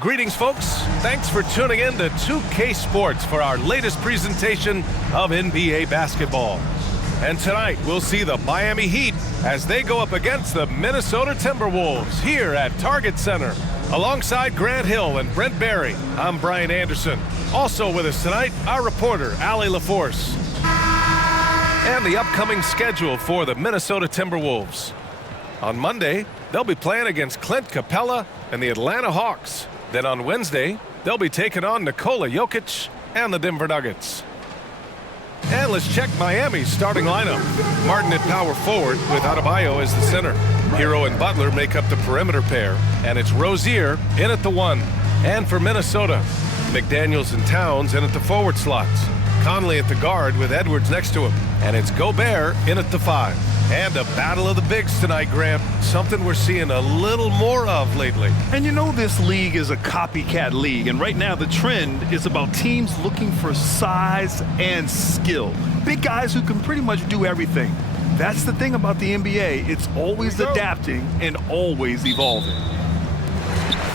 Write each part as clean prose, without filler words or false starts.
Greetings, folks. Thanks for tuning in to 2K Sports for our latest presentation of NBA basketball. And tonight, we'll see the Miami Heat as they go up against the Minnesota Timberwolves here at Target Center. Alongside Grant Hill and Brent Barry, I'm Brian Anderson. Also with us tonight, our reporter, Allie LaForce. And the upcoming schedule for the Minnesota Timberwolves. On Monday, they'll be playing against Clint Capella and the Atlanta Hawks. Then on Wednesday, they'll be taking on Nikola Jokic and the Denver Nuggets. And let's check Miami's starting lineup. Martin at power forward with Adebayo as the center. Hero and Butler make up the perimeter pair, and it's Rozier in at the 1. And for Minnesota, McDaniels and Towns in at the forward slots. Conley at the guard with Edwards next to him. And it's Gobert in at the 5. And a battle of the bigs tonight, Grant. Something we're seeing a little more of lately. And you know this league is a copycat league, and right now the trend is about teams looking for size and skill. Big guys who can pretty much do everything. That's the thing about the NBA. It's always adapting and always evolving.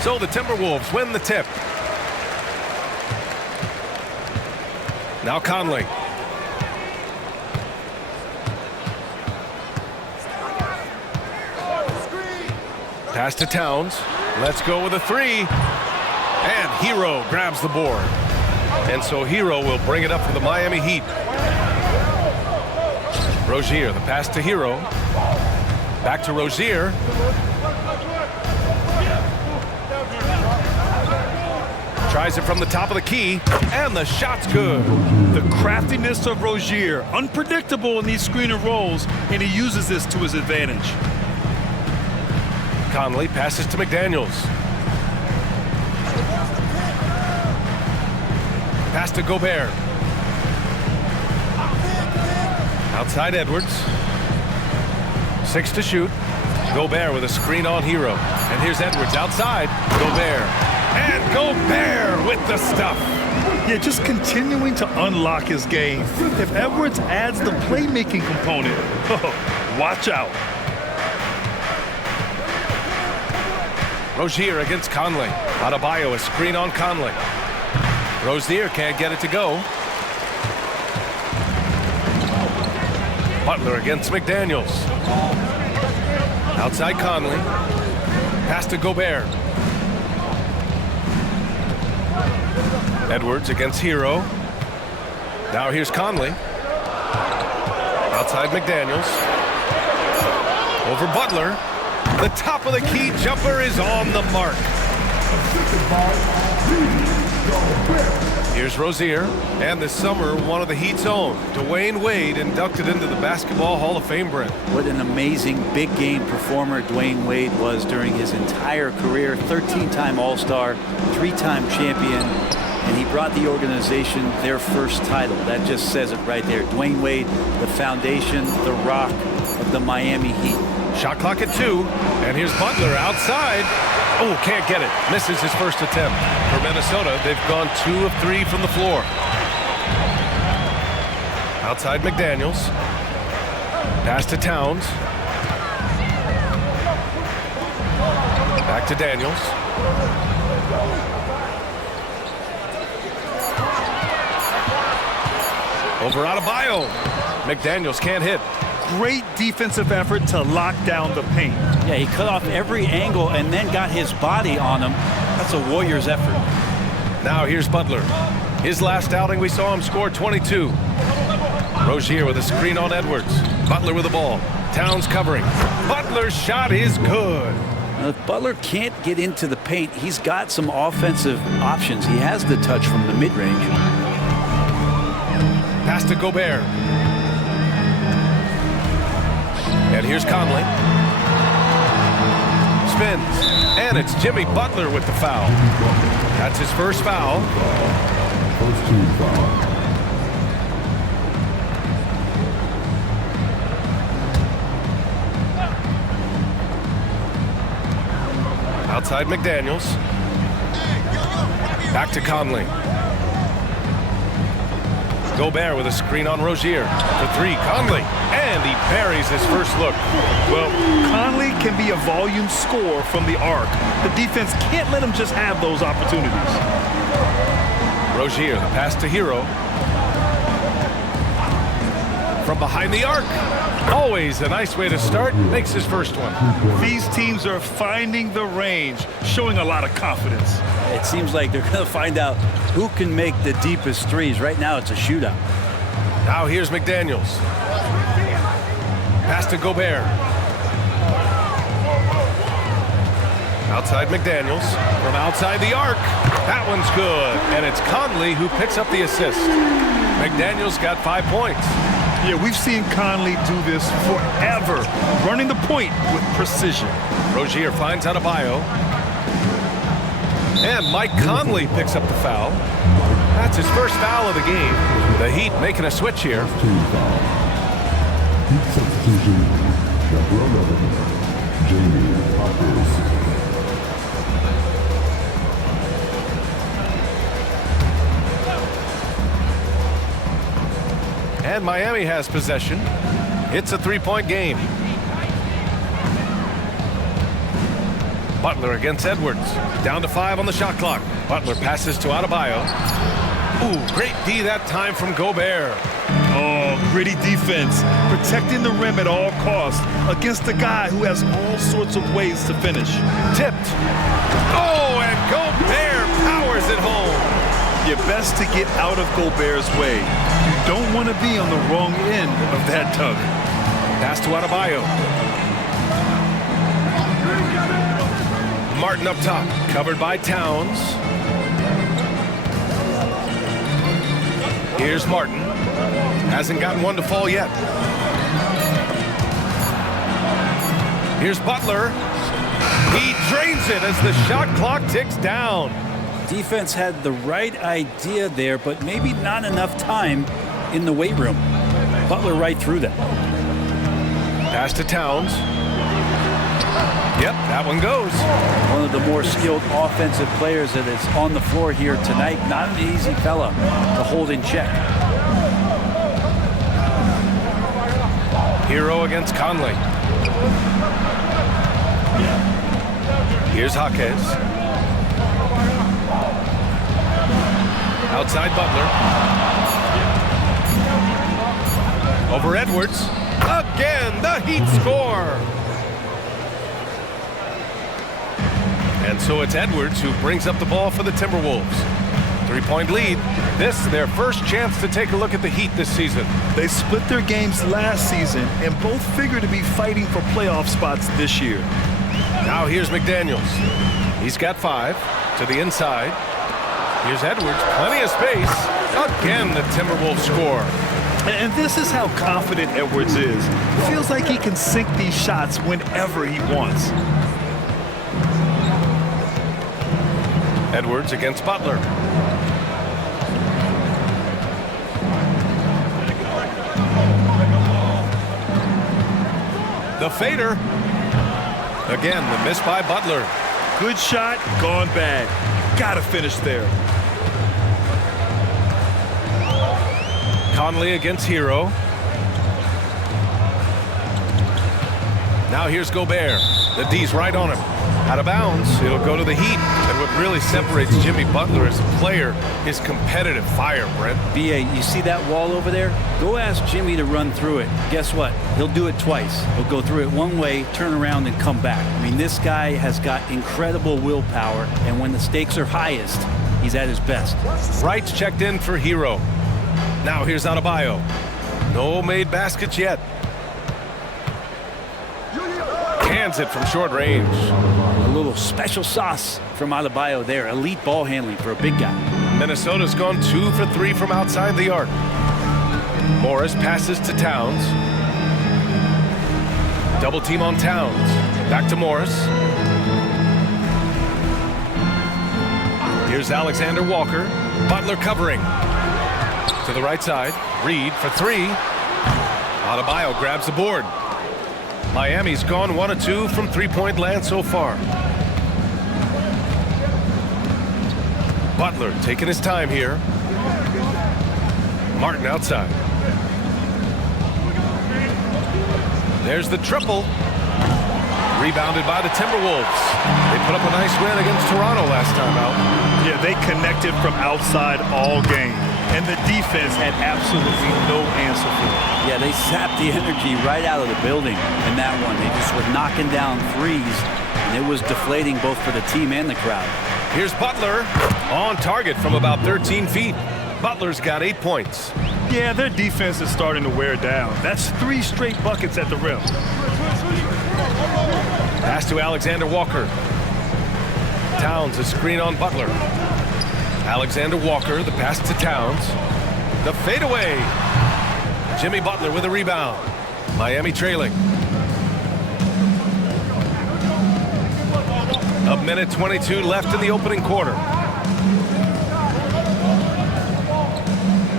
So the Timberwolves win the tip. Now Conley. Pass to Towns. Let's go with a 3. And Hero grabs the board. And so Hero will bring it up for the Miami Heat. Rozier, the pass to Hero. Back to Rozier. Tries it from the top of the key, and the shot's good. The craftiness of Rozier, unpredictable in these screen and rolls, and he uses this to his advantage. Conley passes to McDaniels. Pass to Gobert. Outside Edwards. 6 to shoot. Gobert with a screen on Hero. And here's Edwards outside. Gobert. And Gobert with the stuff. Yeah, just continuing to unlock his game. If Edwards adds the playmaking component, watch out. Rozier against Conley. Adebayo, a screen on Conley. Rozier can't get it to go. Butler against McDaniels. Outside Conley. Pass to Gobert. Edwards against Hero. Now here's Conley. Outside McDaniels. Over Butler. The top of the key jumper is on the mark. Here's Rozier. And this summer, one of the Heat's own, Dwayne Wade, inducted into the Basketball Hall of Fame, Brent. What an amazing big game performer Dwayne Wade was during his entire career. 13-time All-Star, 3-time champion, and he brought the organization their first title. That just says it right there. Dwayne Wade, the foundation, the rock of the Miami Heat. Shot clock at 2, and here's Butler outside. Oh, can't get it. Misses his first attempt. For Minnesota, they've gone 2 of 3 from the floor. Outside McDaniels. Pass to Towns. Back to Daniels. Over Adebayo. McDaniels can't hit. Great defensive effort to lock down the paint. Yeah, he cut off every angle and then got his body on him. That's a Warriors effort. Now here's Butler. His last outing, we saw him score 22. Rozier with a screen on Edwards. Butler with the ball. Towns covering. Butler's shot is good. Now, if Butler can't get into the paint, he's got some offensive options. He has the touch from the mid-range. Pass to Gobert. And here's Conley. Spins. And it's Jimmy Butler with the foul. That's his first foul. First team foul. Outside McDaniels. Back to Conley. Gobert with a screen on Rozier. For three, Conley. And he buries his first look. Well, Conley can be a volume scorer from the arc. The defense can't let him just have those opportunities. Rozier, the pass to Hero. From behind the arc. Always a nice way to start. Makes his first one. These teams are finding the range, showing a lot of confidence. It seems like they're going to find out who can make the deepest threes. Right now, it's a shootout. Now here's McDaniels. Pass to Gobert. Outside McDaniels. From outside the arc. That one's good. And it's Conley who picks up the assist. McDaniels got 5 points. Yeah, we've seen Conley do this forever, running the point with precision. Rozier finds Adebayo. And Mike Conley picks up the foul. That's his first foul of the game. The Heat making a switch here. Team foul. Heat substitution. Number 11. Jamie Hawkins. And Miami has possession. It's a three-point game. Butler against Edwards. Down to 5 on the shot clock. Butler passes to Adebayo. Ooh, great D that time from Gobert. Oh, gritty defense, protecting the rim at all costs against a guy who has all sorts of ways to finish. Tipped. Oh, and Gobert powers it home. You're best to get out of Gobert's way. You don't want to be on the wrong end of that tug. Pass to Adebayo. Martin up top, covered by Towns. Here's Martin. Hasn't gotten one to fall yet. Here's Butler. He drains it as the shot clock ticks down. Defense had the right idea there, but maybe not enough time in the weight room. Butler right through them. Pass to Towns. Yep, that one goes. One of the more skilled offensive players that is on the floor here tonight. Not an easy fella to hold in check. Hero against Conley. Here's Jaquez. Outside Butler. Over Edwards. Again, the Heat score. And so it's Edwards who brings up the ball for the Timberwolves. 3-point lead. This their first chance to take a look at the Heat this season. They split their games last season and both figure to be fighting for playoff spots this year. Now here's McDaniels. He's got 5 to the inside. Here's Edwards, plenty of space. Again, the Timberwolves score. And this is how confident Edwards is. Feels like he can sink these shots whenever he wants. Edwards against Butler. The fader. Again, the miss by Butler. Good shot, gone bad. Gotta finish there. Conley against Hero. Now here's Gobert. The D's right on him. Out of bounds. It'll go to the Heat. And what really separates Jimmy Butler as a player is competitive fire, Brent. B.A., you see that wall over there? Go ask Jimmy to run through it. Guess what? He'll do it twice. He'll go through it one way, turn around, and come back. I mean, this guy has got incredible willpower, and when the stakes are highest, he's at his best. Wright's checked in for Hero. Now here's Adebayo. No made baskets yet. Cans it from short range. A little special sauce from Adebayo there. Elite ball handling for a big guy. Minnesota's gone 2 for 3 from outside the arc. Morris passes to Towns. Double team on Towns. Back to Morris. Here's Alexander Walker. Butler covering. To the right side. Reed for 3. Adebayo grabs the board. Miami's gone 1 of 2 from three-point land so far. Butler taking his time here. Martin outside. There's the triple. Rebounded by the Timberwolves. They put up a nice win against Toronto last time out. Yeah, they connected from outside all game. And the defense had absolutely no answer for it. Yeah, they sapped the energy right out of the building in that one. They just were knocking down threes, and it was deflating both for the team and the crowd. Here's Butler on target from about 13 feet. Butler's got 8 points. Yeah, their defense is starting to wear down. That's 3 straight buckets at the rim. Pass to Alexander Walker. Towns a screen on Butler. Alexander Walker, the pass to Towns. The fadeaway. Jimmy Butler with a rebound. Miami trailing. A minute 22 left in the opening quarter.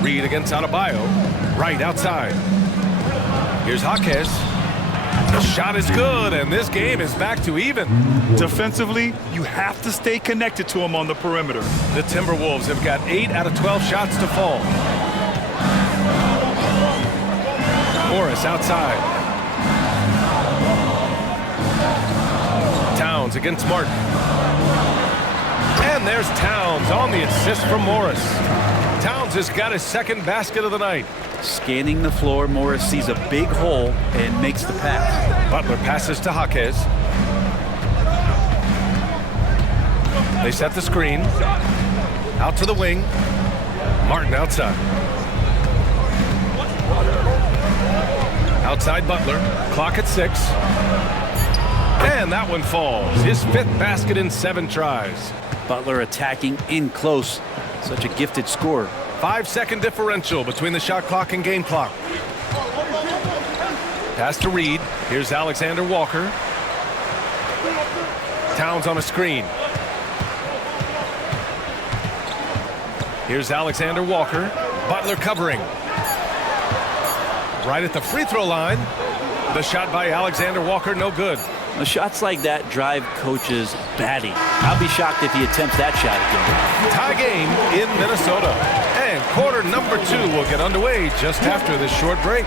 Reed against Adebayo. Right outside. Here's Jaquez. The shot is good, and this game is back to even. Defensively, you have to stay connected to him on the perimeter. The Timberwolves have got 8 out of 12 shots to fall. Morris outside. Towns against Martin. And there's Towns on the assist from Morris. Towns has got his second basket of the night. Scanning the floor, Morris sees a big hole and makes the pass. Butler passes to Jaquez. They set the screen. Out to the wing. Martin outside. Outside Butler. Clock at 6. And that one falls. His 5th basket in 7 tries. Butler attacking in close. Such a gifted scorer. 5-second differential between the shot clock and game clock. Pass to Reed. Here's Alexander Walker. Towns on a screen. Here's Alexander Walker. Butler covering. Right at the free throw line. The shot by Alexander Walker, no good. The shots like that drive coaches batty. I'll be shocked if he attempts that shot again. Tie game in Minnesota. And quarter number 2 will get underway just after this short break.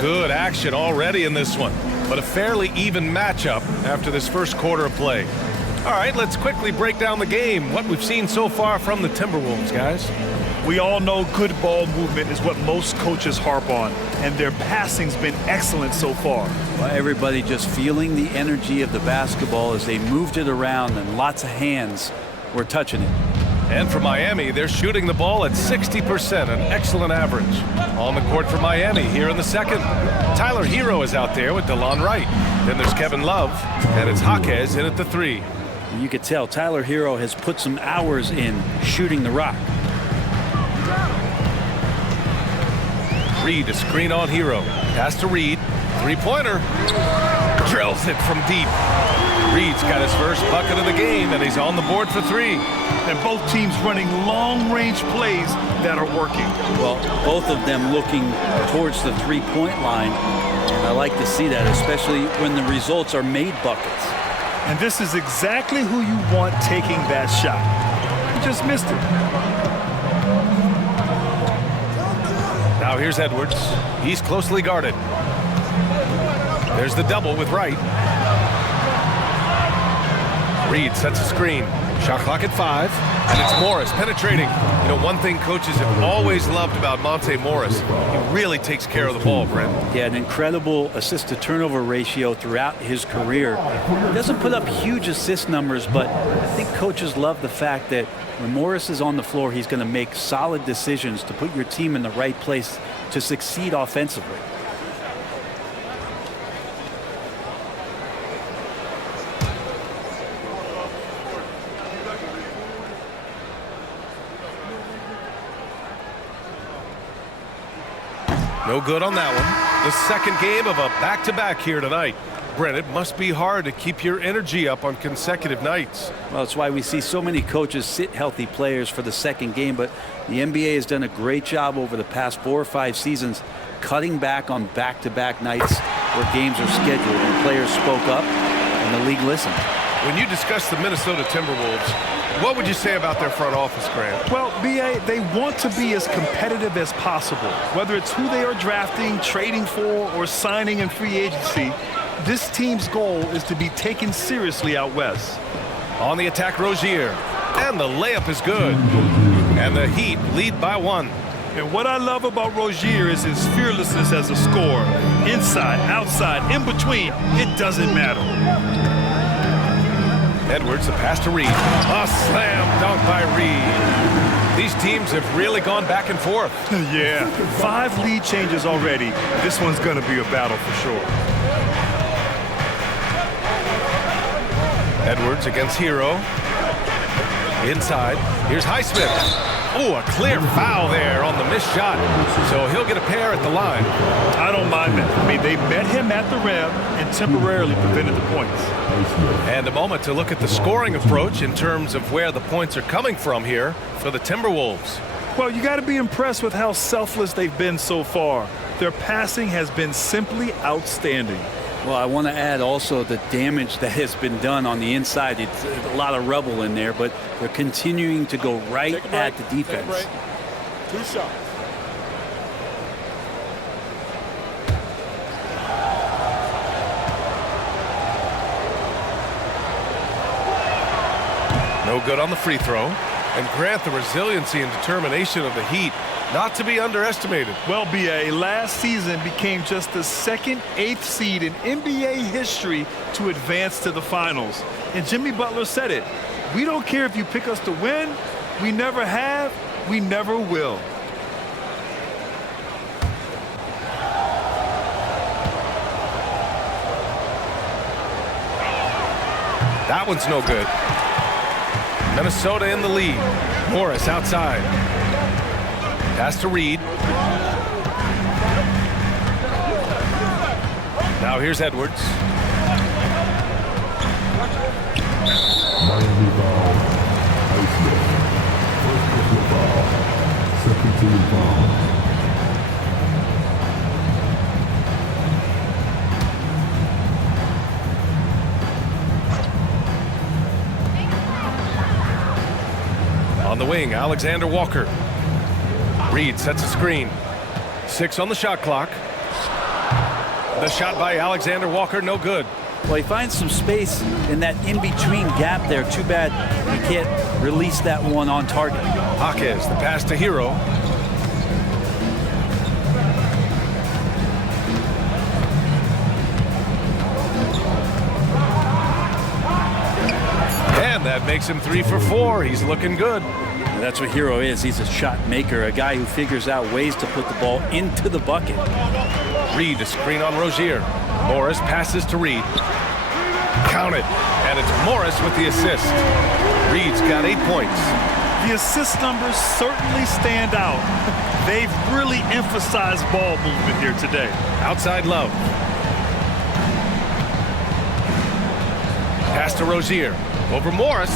Good action already in this one, but a fairly even matchup after this first quarter of play. All right, let's quickly break down the game, what we've seen so far from the Timberwolves, guys. We all know good ball movement is what most coaches harp on, and their passing's been excellent so far. Well, everybody just feeling the energy of the basketball as they moved it around, and lots of hands were touching it. And for Miami, they're shooting the ball at 60%, an excellent average. On the court for Miami here in the second. Tyler Hero is out there with DeLon Wright. Then there's Kevin Love, and it's Jaquez in at the 3. You could tell Tyler Hero has put some hours in shooting the rock. Reed, a screen on Hero. Pass to Reed. 3-pointer. Drills it from deep. Reed's got his first bucket of the game, and he's on the board for 3. And both teams running long-range plays that are working. Well, both of them looking towards the three-point line, and I like to see that, especially when the results are made buckets. And this is exactly who you want taking that shot. You just missed it. Now here's Edwards. He's closely guarded. There's the double with Wright. Reed sets a screen. Shot clock at 5, and it's Morris penetrating. You know, one thing coaches have always loved about Monte Morris, he really takes care of the ball, Brent. Yeah, an incredible assist-to-turnover ratio throughout his career. He doesn't put up huge assist numbers, but I think coaches love the fact that when Morris is on the floor, he's going to make solid decisions to put your team in the right place to succeed offensively. No good on that one. The second game of a back-to-back here tonight. Brent, it must be hard to keep your energy up on consecutive nights. Well, that's why we see so many coaches sit healthy players for the second game, but the NBA has done a great job over the past 4 or 5 seasons cutting back on back-to-back nights where games are scheduled, and players spoke up and the league listened. When you discuss the Minnesota Timberwolves, what would you say about their front office, Grant? Well, B.A., they want to be as competitive as possible. Whether it's who they are drafting, trading for, or signing in free agency, this team's goal is to be taken seriously out west. On the attack, Rozier. And the layup is good. And the Heat lead by 1. And what I love about Rozier is his fearlessness as a scorer. Inside, outside, in between, it doesn't matter. Edwards, the pass to Reed. A slam dunk by Reed. These teams have really gone back and forth. Yeah, 5 lead changes already. This one's going to be a battle for sure. Edwards against Hero. Inside. Here's Highsmith. Oh, a clear foul there on the missed shot. So he'll get a pair at the line. I don't mind that. I mean, they met him at the rim and temporarily prevented the points. And a moment to look at the scoring approach in terms of where the points are coming from here for the Timberwolves. Well, you got to be impressed with how selfless they've been so far. Their passing has been simply outstanding. Well, I want to add also the damage that has been done on the inside. It's a lot of rubble in there, but they're continuing to go right at the defense. 2 shots. No good on the free throw. And Grant, the resiliency and determination of the Heat, not to be underestimated. Well, B.A., last season became just the second 8th seed in NBA history to advance to the finals. And Jimmy Butler said it. We don't care if you pick us to win. We never have. We never will. That one's no good. Minnesota in the lead. Morris outside. Pass to Reed. Now here's Edwards. Miami foul. Highsmith. First personal foul. Second team foul. On the wing, Alexander Walker. Reed sets a screen. 6 on the shot clock. The shot by Alexander Walker, no good. Well, he finds some space in that in-between gap there. Too bad he can't release that one on target. Jaquez, the pass to Hero. And that makes him 3 for 4. He's looking good. That's what Hero is. He's a shot maker, a guy who figures out ways to put the ball into the bucket. Reed, a screen on Rozier. Morris passes to Reed. Count it. And it's Morris with the assist. Reed's got 8 points. The assist numbers certainly stand out. They've really emphasized ball movement here today. Outside Love. Pass to Rozier. Over Morris.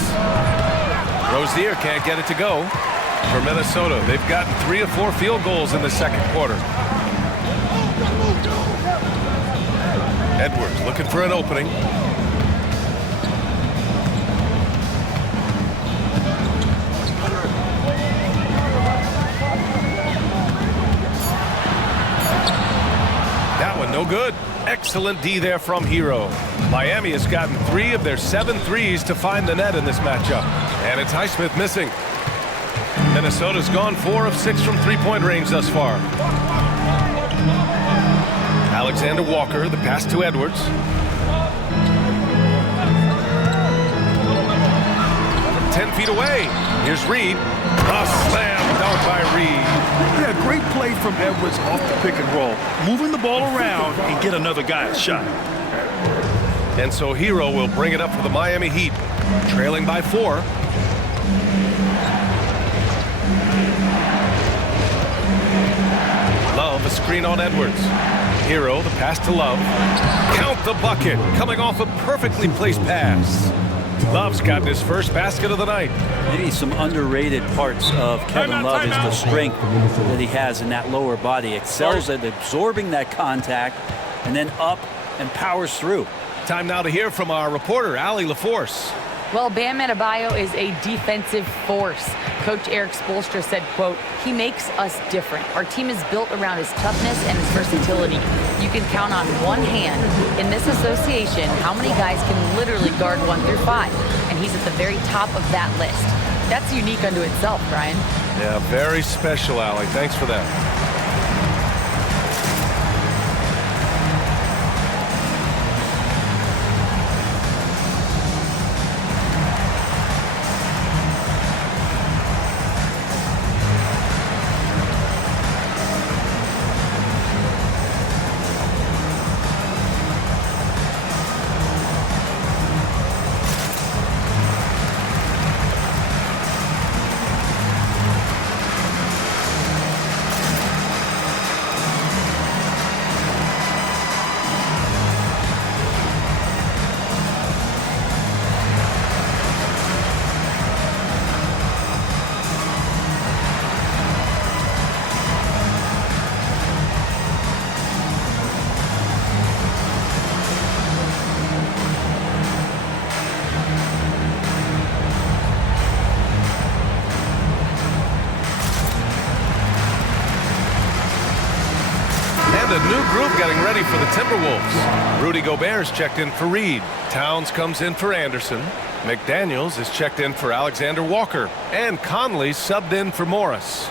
Rozier can't get it to go. For Minnesota, they've gotten 3 of 4 field goals in the second quarter. Edwards looking for an opening. That one no good. Excellent D there from Hero. Miami has gotten 3 of their 7 threes to find the net in this matchup. And it's Highsmith missing. Minnesota's gone 4 of 6 from three-point range thus far. Alexander Walker, the pass to Edwards. From 10 feet away, here's Reed. A slam dunk by Reed. Yeah, great play from Edwards off the pick and roll. Moving the ball around and get another guy a shot. And so Hero will bring it up for the Miami Heat, trailing by 4. Love, a screen on Edwards. Hero, the pass to Love. Count the bucket, coming off a perfectly placed pass. Love's gotten his first basket of the night. Maybe some underrated parts of Kevin Love is the strength that he has in that lower body. Excels at absorbing that contact and then up and powers through. Time now to hear from our reporter, Allie LaForce. Well, Bam Adebayo is a defensive force. Coach Eric Spoelstra said, quote, "He makes us different. Our team is built around his toughness and his versatility. You can count on one hand in this association how many guys can literally guard 1 through 5. And he's at the very top of that list. That's unique unto itself, Brian." Yeah, very special, Allie. Thanks for that. And a new group getting ready for the Timberwolves. Rudy Gobert's checked in for Reed. Towns comes in for Anderson. McDaniels is checked in for Alexander Walker. And Conley subbed in for Morris.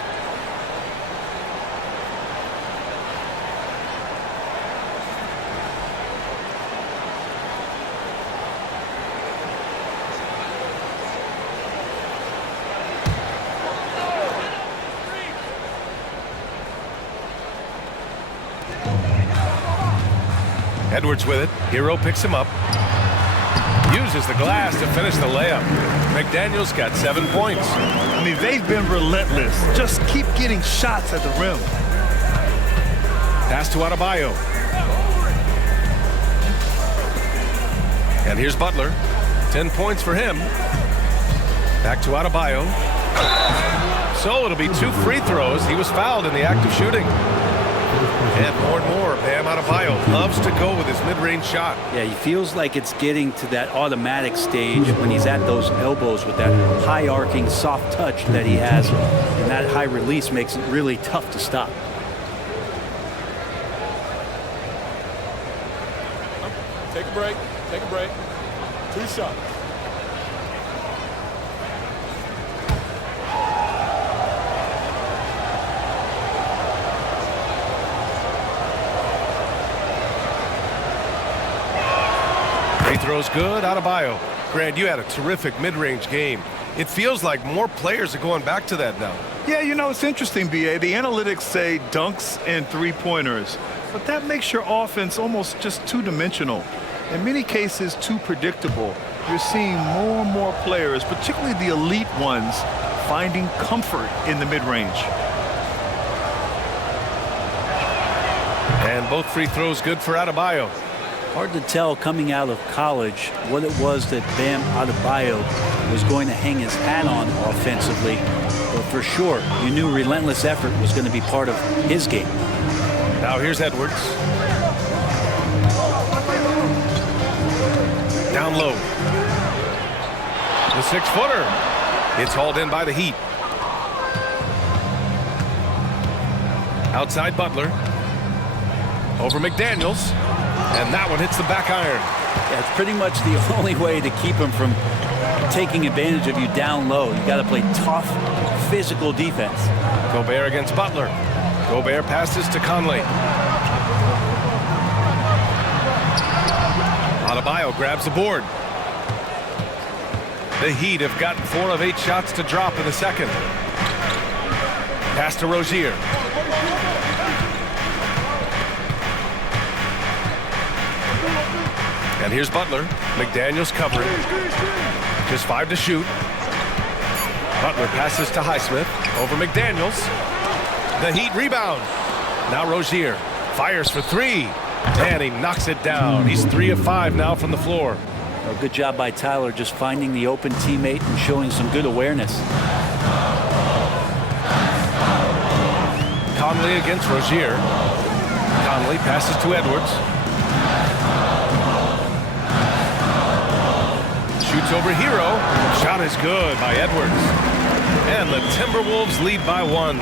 Edwards with it. Hero picks him up. Uses the glass to finish the layup. McDaniels got 7 points. I mean, they've been relentless. Just keep getting shots at the rim. Pass to Adebayo. And here's Butler. 10 points for him. Back to Adebayo. So it'll be 2 free throws. He was fouled in the act of shooting. And more, Bam Adebayo loves to go with his mid-range shot. Yeah, he feels like it's getting to that automatic stage when he's at those elbows with that high arcing soft touch that he has, and that high release makes it really tough to stop. Take a break. Take a break. 2 shots. Free throw's good. Adebayo. Grant, you had a terrific mid-range game. It feels like more players are going back to that now. Yeah, you know, it's interesting, B.A. The analytics say dunks and three-pointers, but that makes your offense almost just two-dimensional. In many cases, too predictable. You're seeing more and more players, particularly the elite ones, finding comfort in the mid-range. And both free throws good for Adebayo. Hard to tell coming out of college what it was that Bam Adebayo was going to hang his hat on offensively. But for sure, you knew relentless effort was going to be part of his game. Now here's Edwards. Down low. The 6-footer. It's hauled in by the Heat. Outside Butler. Over McDaniels. And that one hits the back iron. That's pretty much the only way to keep him from taking advantage of you down low. You got to play tough, physical defense. Gobert against Butler. Gobert passes to Conley. Adebayo grabs the board. The Heat have gotten 4 of 8 shots to drop in the second. Pass to Rozier. And here's Butler. McDaniels covering. Just 5 to shoot. Butler passes to Highsmith. Over McDaniels. The Heat rebound. Now Rozier fires for 3. And he knocks it down. He's 3 of 5 now from the floor. Well, good job by Tyler just finding the open teammate and showing some good awareness. Conley against Rozier. Conley passes to Edwards. Shoots over Hero. Shot is good by Edwards. And the Timberwolves lead by 1.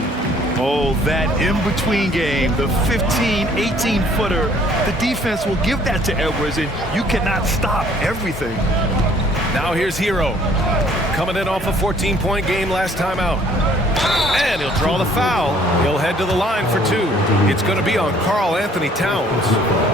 Oh, that in-between game, the 15, 18-footer, the defense will give that to Edwards, and you cannot stop everything. Now here's Hero. Coming in off a 14-point game last time out. And he'll draw the foul. He'll head to the line for 2. It's going to be on Karl Anthony Towns.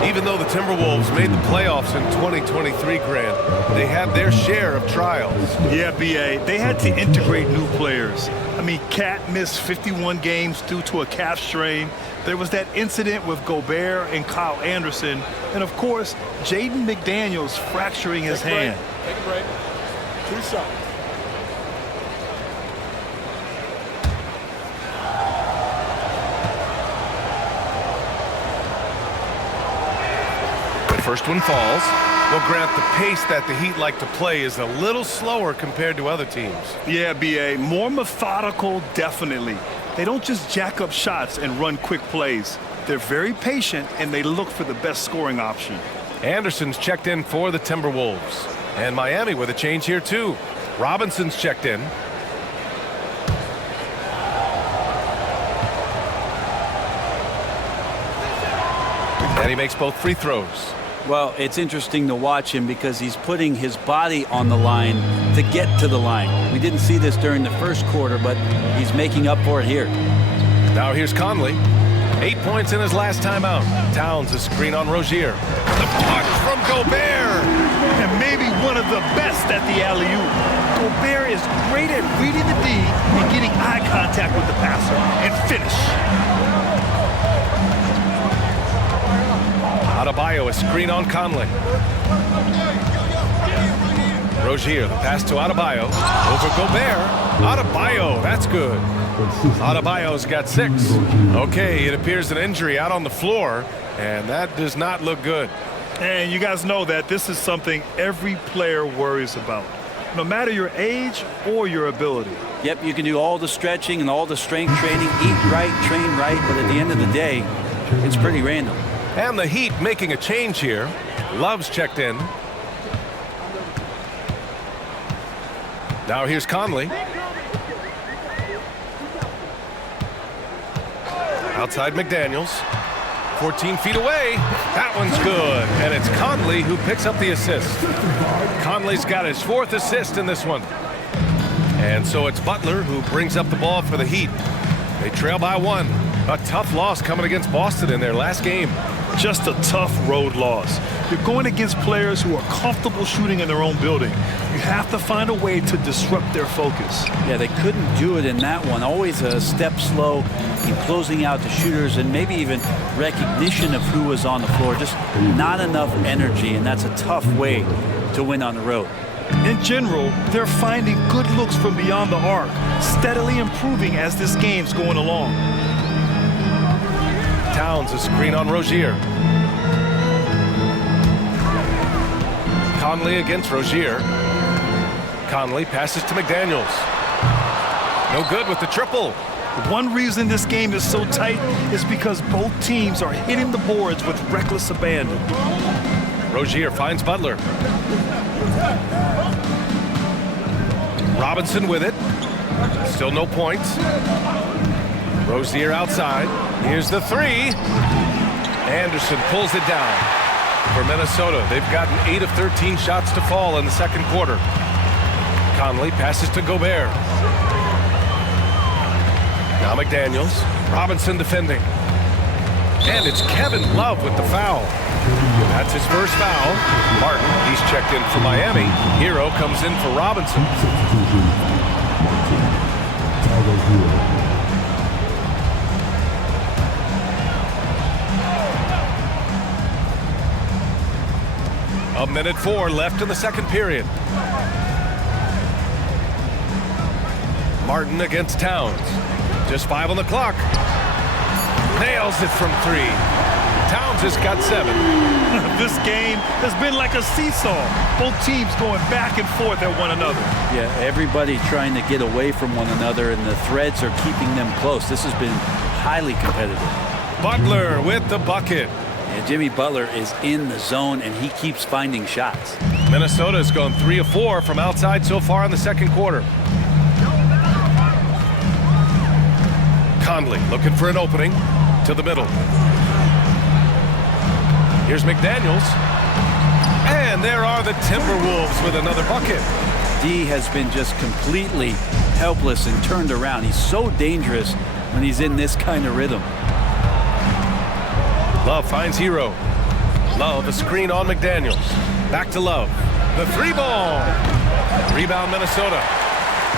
Even though the Timberwolves made the playoffs in 2023, Grant, they had their share of trials. Yeah, B.A., they had to integrate new players. I mean, Cat missed 51 games due to a calf strain. There was that incident with Gobert and Kyle Anderson. And, of course, Jaden McDaniels fracturing his hand. Take a break. 2 shots. First one falls. Well, Grant, the pace that the Heat like to play is a little slower compared to other teams. Yeah, B.A., more methodical, definitely. They don't just jack up shots and run quick plays. They're very patient, and they look for the best scoring option. Anderson's checked in for the Timberwolves. And Miami with a change here, too. Robinson's checked in. And he makes both free throws. Well, it's interesting to watch him because he's putting his body on the line to get to the line. We didn't see this during the first quarter, but he's making up for it here. Now here's Conley. 8 points in his last time out. Towns a screen on Rozier. The punch from Gobert. And maybe one of the best at the alley-oop. Gobert is great at reading the D and getting eye contact with the passer and finish. Adebayo a screen on Conley. Rozier, the pass to Adebayo. Over Gobert. Adebayo, that's good. Adebayo's got 6. Okay, it appears an injury out on the floor, and that does not look good. And you guys know that this is something every player worries about, no matter your age or your ability. Yep, you can do all the stretching and all the strength training, eat right, train right, but at the end of the day, it's pretty random. And the Heat making a change here. Love's checked in. Now here's Conley. Outside McDaniels. 14 feet away. That one's good. And it's Conley who picks up the assist. Conley's got his 4th assist in this one. And so it's Butler who brings up the ball for the Heat. They trail by 1. A tough loss coming against Boston in their last game. Just a tough road loss. You're going against players who are comfortable shooting in their own building. You have to find a way to disrupt their focus. Yeah, they couldn't do it in that one. Always a step slow in closing out the shooters and maybe even recognition of who was on the floor. Just not enough energy, and that's a tough way to win on the road. In general, they're finding good looks from beyond the arc, steadily improving as this game's going along. Towns a screen on Rozier. Conley against Rozier. Conley passes to McDaniels. No good with the triple. One reason this game is so tight is because both teams are hitting the boards with reckless abandon. Rozier finds Butler. Robinson with it. Still no points. Rozier outside. Here's the 3. Anderson pulls it down. For Minnesota, they've gotten 8 of 13 shots to fall in the second quarter. Conley passes to Gobert. Now McDaniels. Robinson defending. And it's Kevin Love with the foul. That's his first foul. Martin, he's checked in for Miami. Hero comes in for Robinson. Substitution. Martin. Tyler Hero. A minute 4 left in the second period. Martin against Towns. Just 5 on the clock. Nails it from 3. Towns has got 7. This game has been like a seesaw. Both teams going back and forth at one another. Yeah, everybody trying to get away from one another, and the threads are keeping them close. This has been highly competitive. Butler with the bucket. And Jimmy Butler is in the zone, and he keeps finding shots. Minnesota's gone 3 of 4 from outside so far in the second quarter. Conley looking for an opening to the middle. Here's McDaniels. And there are the Timberwolves with another bucket. D has been just completely helpless and turned around. He's so dangerous when he's in this kind of rhythm. Love finds Hero. Love a screen on McDaniels. Back to Love. The 3-ball. Rebound Minnesota.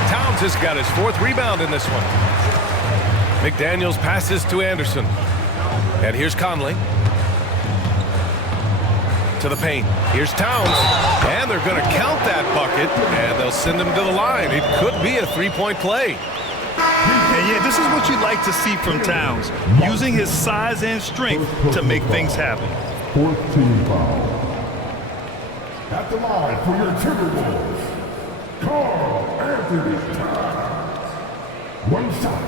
Towns has got his 4th rebound in this one. McDaniels passes to Anderson. And here's Conley. To the paint. Here's Towns. And they're going to count that bucket. And they'll send him to the line. It could be a 3-point play. And yeah, this is what you like to see from Towns, using his size and strength to make things happen. 4th team foul. At the line for your Timberwolves, Carl Anthony Towns. 1 shot.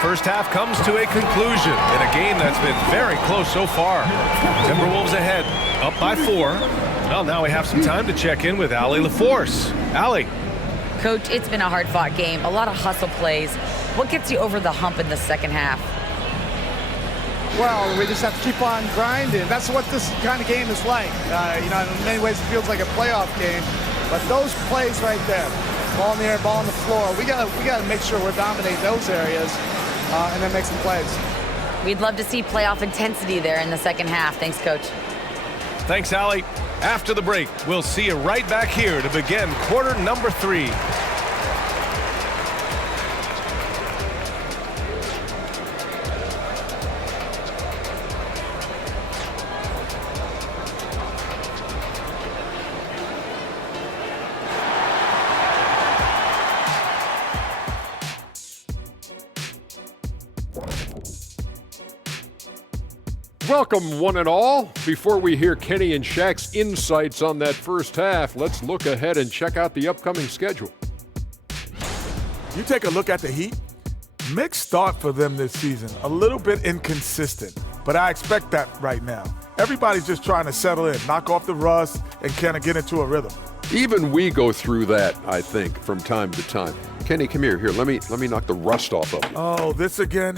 First half comes to a conclusion in a game that's been very close so far. Timberwolves ahead, up by 4. Well, now we have some time to check in with Allie LaForce. Allie. Coach, it's been a hard-fought game, a lot of hustle plays. What gets you over the hump in the second half? Well, we just have to keep on grinding. That's what this kind of game is like. In many ways it feels like a playoff game, but those plays right there, ball in the air, ball on the floor, we gotta make sure we're dominating those areas. And then make some plays. We'd love to see playoff intensity there in the second half. Thanks, Coach. Thanks, Allie. After the break, we'll see you right back here to begin quarter number 3. Welcome, one and all. Before we hear Kenny and Shaq's insights on that first half, let's look ahead and check out the upcoming schedule. You take a look at the Heat, mixed start for them this season. A little bit inconsistent, but I expect that right now. Everybody's just trying to settle in, knock off the rust, and kind of get into a rhythm. Even we go through that, I think, from time to time. Kenny, come here. Here, let me knock the rust off of you. Oh, this again?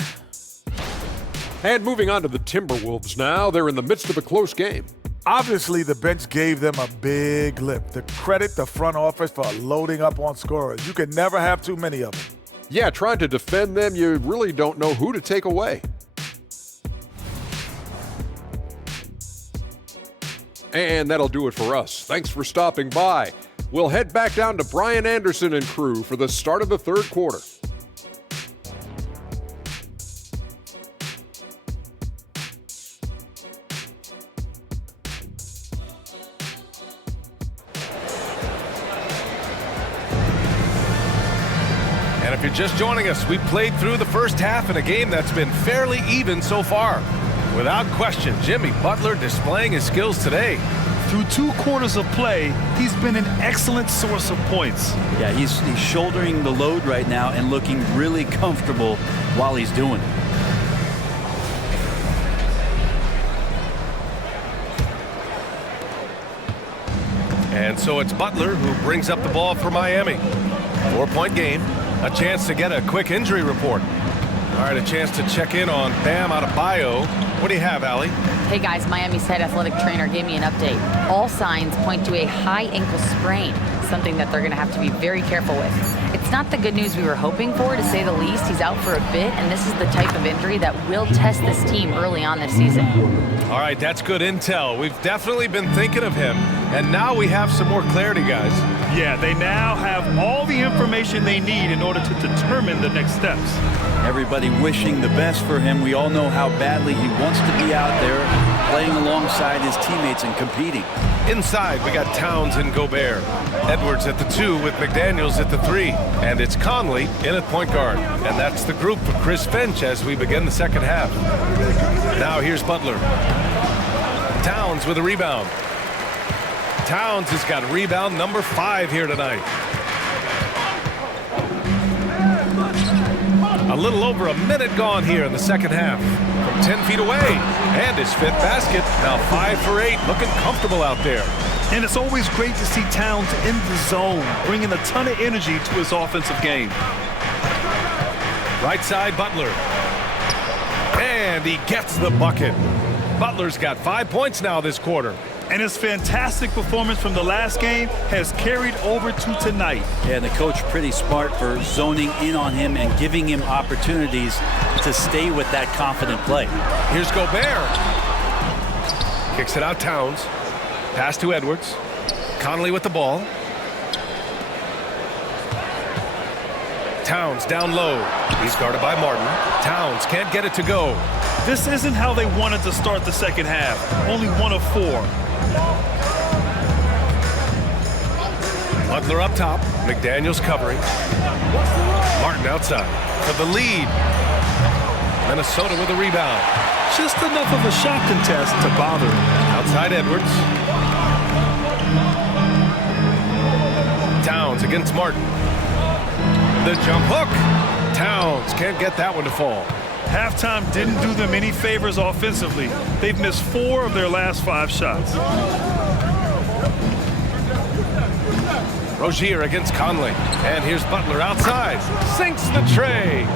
And moving on to the Timberwolves now. They're in the midst of a close game. Obviously, the bench gave them a big lift. To credit the front office for loading up on scorers. You can never have too many of them. Yeah, trying to defend them, you really don't know who to take away. And that'll do it for us. Thanks for stopping by. We'll head back down to Brian Anderson and crew for the start of the third quarter. And if you're just joining us, we played through the first half in a game that's been fairly even so far. Without question, Jimmy Butler displaying his skills today. Through 2 quarters of play, he's been an excellent source of points. Yeah, he's shouldering the load right now and looking really comfortable while he's doing it. And so it's Butler who brings up the ball for Miami. 4-point game. A chance to get a quick injury report. All right, a chance to check in on Bam Adebayo. What do you have, Allie? Hey guys, Miami's head athletic trainer gave me an update. All signs point to a high ankle sprain, something that they're going to have to be very careful with. It's not the good news we were hoping for, to say the least. He's out for a bit, and this is the type of injury that will test this team early on this season. All right, that's good intel. We've definitely been thinking of him, and now we have some more clarity, guys. Yeah, they now have all the information they need in order to determine the next steps. Everybody wishing the best for him. We all know how badly he wants to be out there playing alongside his teammates and competing. Inside, we got Towns and Gobert. Edwards at the 2 with McDaniels at the 3. And it's Conley in at point guard. And that's the group for Chris Finch as we begin the second half. Now here's Butler. Towns with a rebound. Towns has got rebound number 5 here tonight. A little over a minute gone here in the second half. From 10 feet away. And his 5th basket. Now 5 for 8. Looking comfortable out there. And it's always great to see Towns in the zone, bringing a ton of energy to his offensive game. Right side, Butler. And he gets the bucket. Butler's got 5 points now this quarter. And his fantastic performance from the last game has carried over to tonight. Yeah, and the coach pretty smart for zoning in on him and giving him opportunities to stay with that confident play. Here's Gobert. Kicks it out, Towns. Pass to Edwards. Conley with the ball. Towns down low. He's guarded by Martin. Towns can't get it to go. This isn't how they wanted to start the second half. Only 1 of 4. Butler up top. McDaniels covering. Martin outside for the lead. Minnesota with a rebound. Just enough of a shot contest to bother him. Outside Edwards. Towns against Martin. The jump hook. Towns can't get that one to fall. Halftime didn't do them any favors offensively. They've missed 4 of their last 5 shots. Rozier against Conley. And here's Butler outside. Sinks the tray.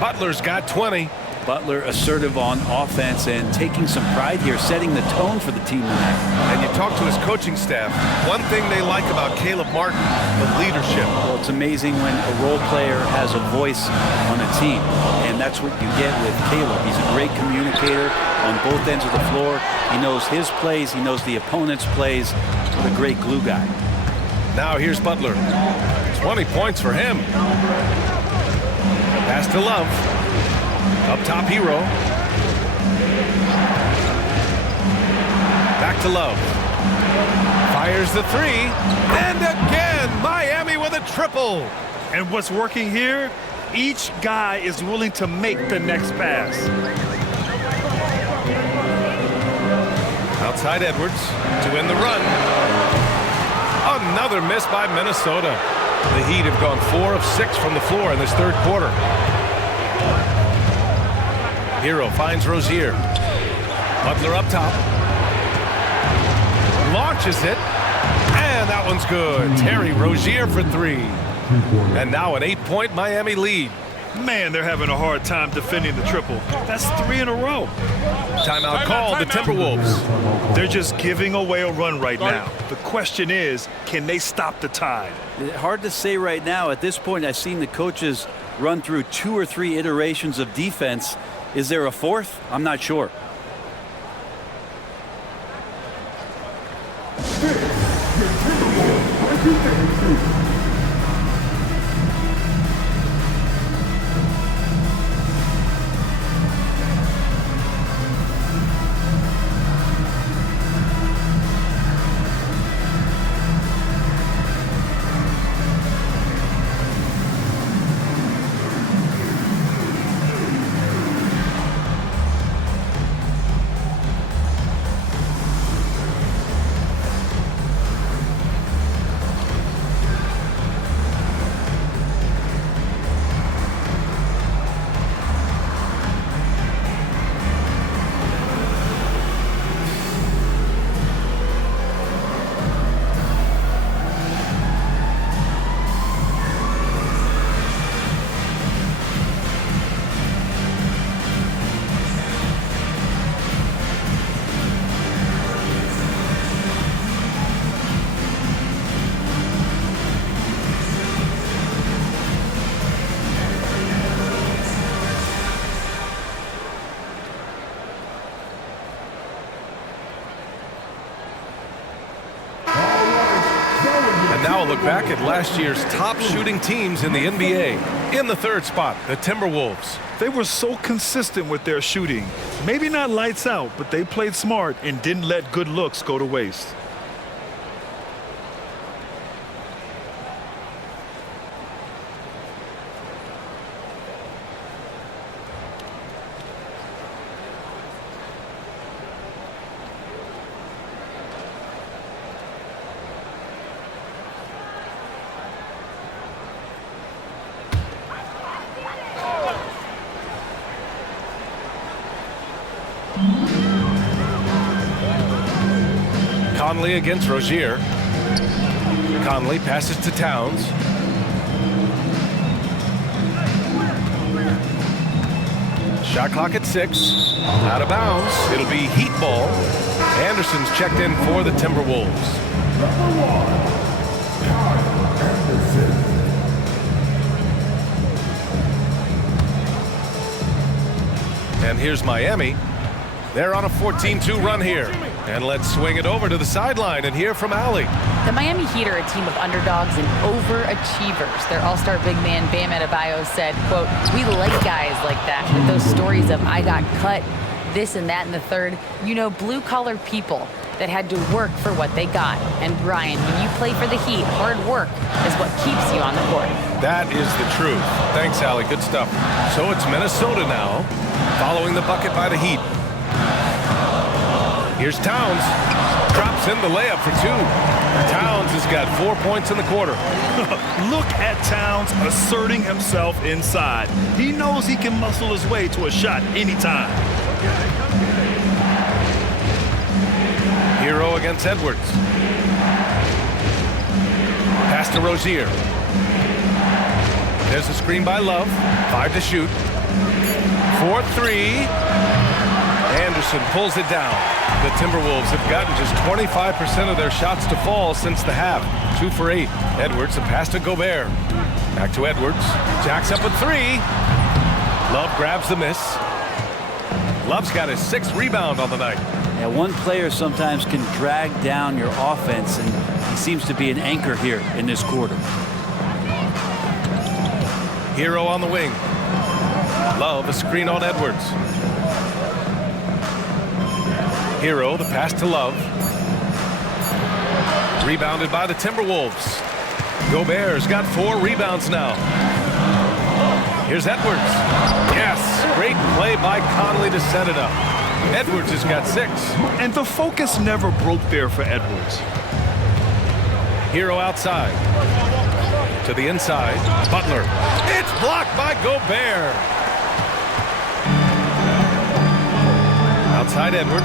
Butler's got 20. Butler assertive on offense and taking some pride here, setting the tone for the team tonight. And you talk to his coaching staff. One thing they like about Caleb Martin, the leadership. Well, it's amazing when a role player has a voice on a team. And that's what you get with Caleb. He's a great communicator on both ends of the floor. He knows his plays. He knows the opponent's plays. What a great glue guy. Now here's Butler. 20 points for him. Pass to Love. Up top, Hero. Back to Love. Fires the 3. And again, Miami with a triple. And what's working here, each guy is willing to make the next pass. Outside Edwards to win the run. Another miss by Minnesota. The Heat have gone 4 of 6 from the floor in this third quarter. Hero finds Rozier. Butler up top. Launches it. And that one's good. Terry Rozier for 3. And now an 8-point Miami lead. Man, they're having a hard time defending the triple. That's 3 in a row. Timeout called the Timberwolves. They're just giving away a run right now. The question is, can they stop the tide? Hard to say right now. At this point, I've seen the coaches run through 2 or 3 iterations of defense. Is there a 4th? I'm not sure. look back at last year's top shooting teams in the NBA. In the third spot, the Timberwolves. They were so consistent with their shooting. Maybe not lights out, but they played smart and didn't let good looks go to waste. Conley against Rozier. Conley passes to Towns. Shot clock at 6. Out of bounds. It'll be Heat ball. Anderson's checked in for the Timberwolves. And here's Miami. They're on a 14-2 run here. And let's swing it over to the sideline and hear from Allie. The Miami Heat are a team of underdogs and overachievers. Their all-star big man, Bam Adebayo, said, quote, "We like guys like that with those stories of I got cut, this and that and the third. You know, blue-collar people that had to work for what they got. And Brian, when you play for the Heat, hard work is what keeps you on the court." That is the truth. Thanks, Allie. Good stuff. So it's Minnesota now, following the bucket by the Heat. Here's Towns. Drops in the layup for 2. Towns has got 4 points in the quarter. Look at Towns asserting himself inside. He knows he can muscle his way to a shot anytime. Hero against Edwards. Pass to Rozier. There's a screen by Love. 5 to shoot. 4-3. Anderson pulls it down. The Timberwolves have gotten just 25% of their shots to fall since the half. 2 for 8. Edwards, a pass to Gobert. Back to Edwards. Jacks up a 3. Love grabs the miss. Love's got his 6th rebound on the night. Yeah, one player sometimes can drag down your offense, and he seems to be an anchor here in this quarter. Hero on the wing. Love, a screen on Edwards. Hero, the pass to Love. Rebounded by the Timberwolves. Gobert's got 4 rebounds now. Here's Edwards. Yes, great play by Conley to set it up. Edwards has got 6. And the focus never broke there for Edwards. Hero outside. To the inside. Butler. It's blocked by Gobert. Outside Edwards.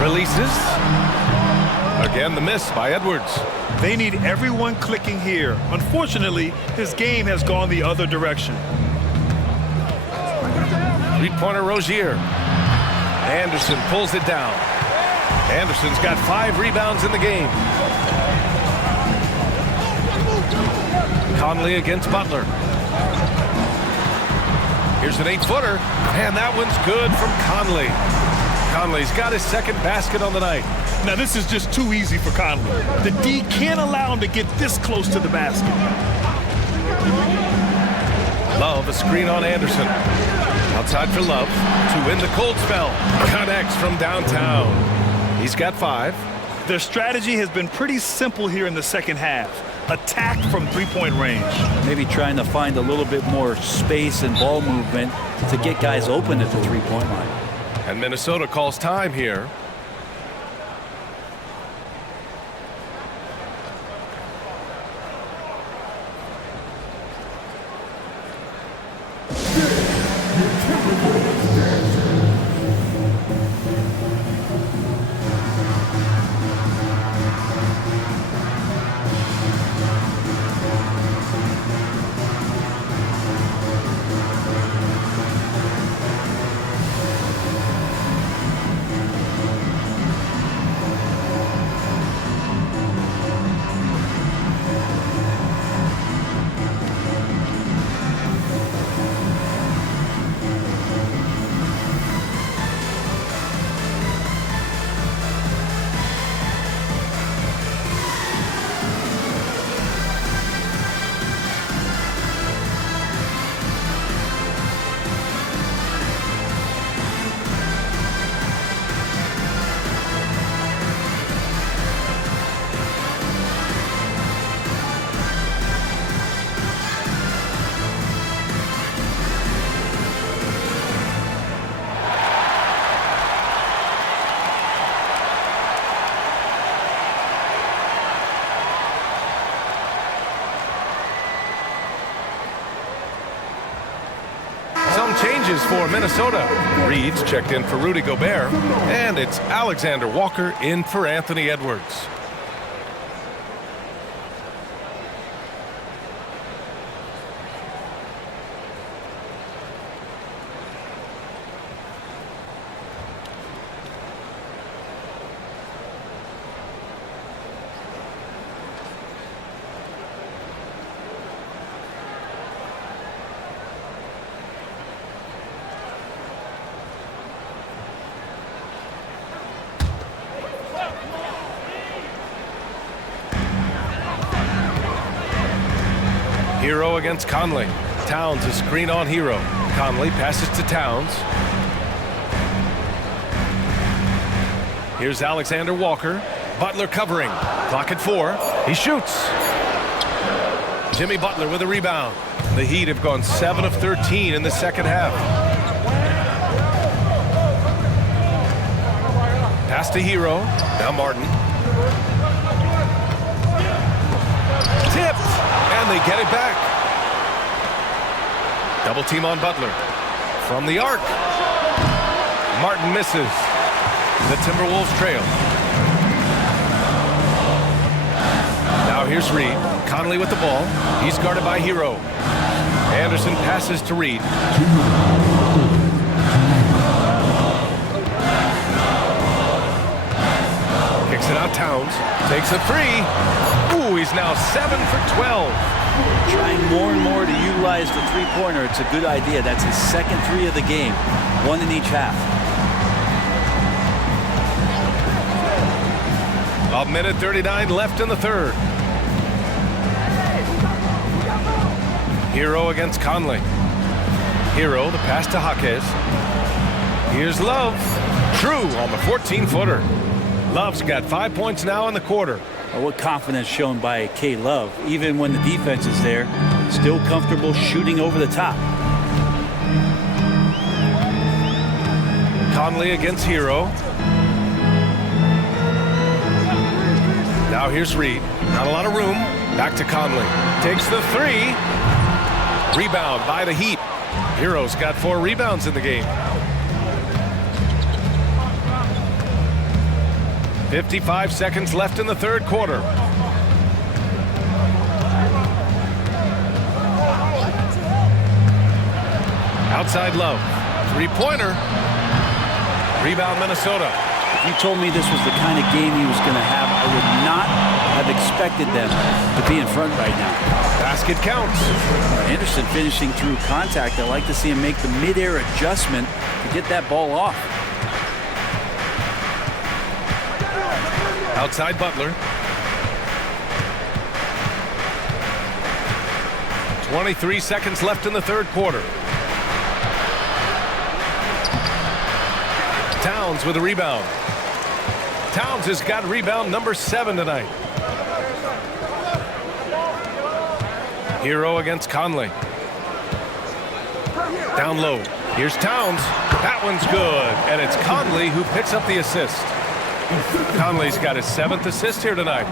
Releases. Again, the miss by Edwards. They need everyone clicking here. Unfortunately, his game has gone the other direction. Three-pointer Rozier. Anderson pulls it down. Anderson's got 5 rebounds in the game. Conley against Butler. Here's an 8-footer, and that one's good from Conley. Conley's got his 2nd basket on the night. Now this is just too easy for Conley. The D can't allow him to get this close to the basket. Love, a screen on Anderson. Outside for Love to win the cold spell. Connects from downtown. He's got 5. Their strategy has been pretty simple here in the second half. Attack from 3-point range. Maybe trying to find a little bit more space and ball movement to get guys open at the 3-point line. And Minnesota calls time here. changes for Minnesota. Reed's checked in for Rudy Gobert, and it's Alexander Walker in for Anthony Edwards. Hero against Conley. Towns a screen on Hero. Conley passes to Towns. Here's Alexander Walker. Butler covering. Clock at 4. He shoots. Jimmy Butler with a rebound. The Heat have gone 7 of 13 in the second half. Pass to Hero. Now Martin. Tipped. And they get it back. Double team on Butler. From the arc. Martin misses. The Timberwolves trail. Now here's Reed. Conley with the ball. He's guarded by Hero. Anderson passes to Reed. Kicks it out Towns. Takes a 3. Ooh, he's now 7 for 12. Trying more and more to utilize the three-pointer. It's a good idea. That's his second 3 of the game. 1 in each half. A minute 39 left in the third. Hero against Conley. Hero, the pass to Jaquez. Here's Love. True on the 14-footer. Love's got 5 points now in the quarter. Well, what confidence shown by K. Love. Even when the defense is there, still comfortable shooting over the top. Conley against Hero. Now here's Reed. Not a lot of room. Back to Conley. Takes the 3. Rebound by the Heat. Hero's got 4 rebounds in the game. 55 seconds left in the third quarter. Outside Love. 3-pointer. Rebound Minnesota. If you told me this was the kind of game he was going to have, I would not have expected them to be in front right now. Basket counts. Anderson finishing through contact. I like to see him make the mid-air adjustment to get that ball off. Outside Butler. 23 seconds left in the third quarter. Towns with a rebound. Towns has got rebound number 7 tonight. Hero against Conley. Down low. Here's Towns. That one's good. And it's Conley who picks up the assist. Conley's got his 7th assist here tonight.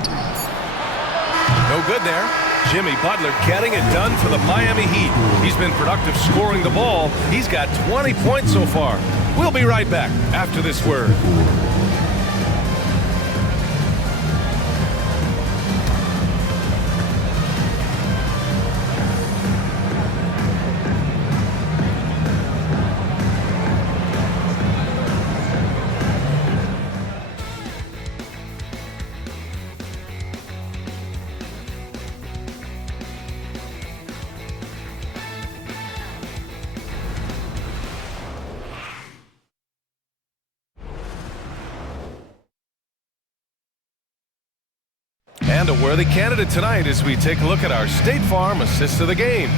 No good there. Jimmy Butler getting it done for the Miami Heat. He's been productive scoring the ball. He's got 20 points so far. We'll be right back after this word. And a worthy candidate tonight as we take a look at our State Farm assist of the game.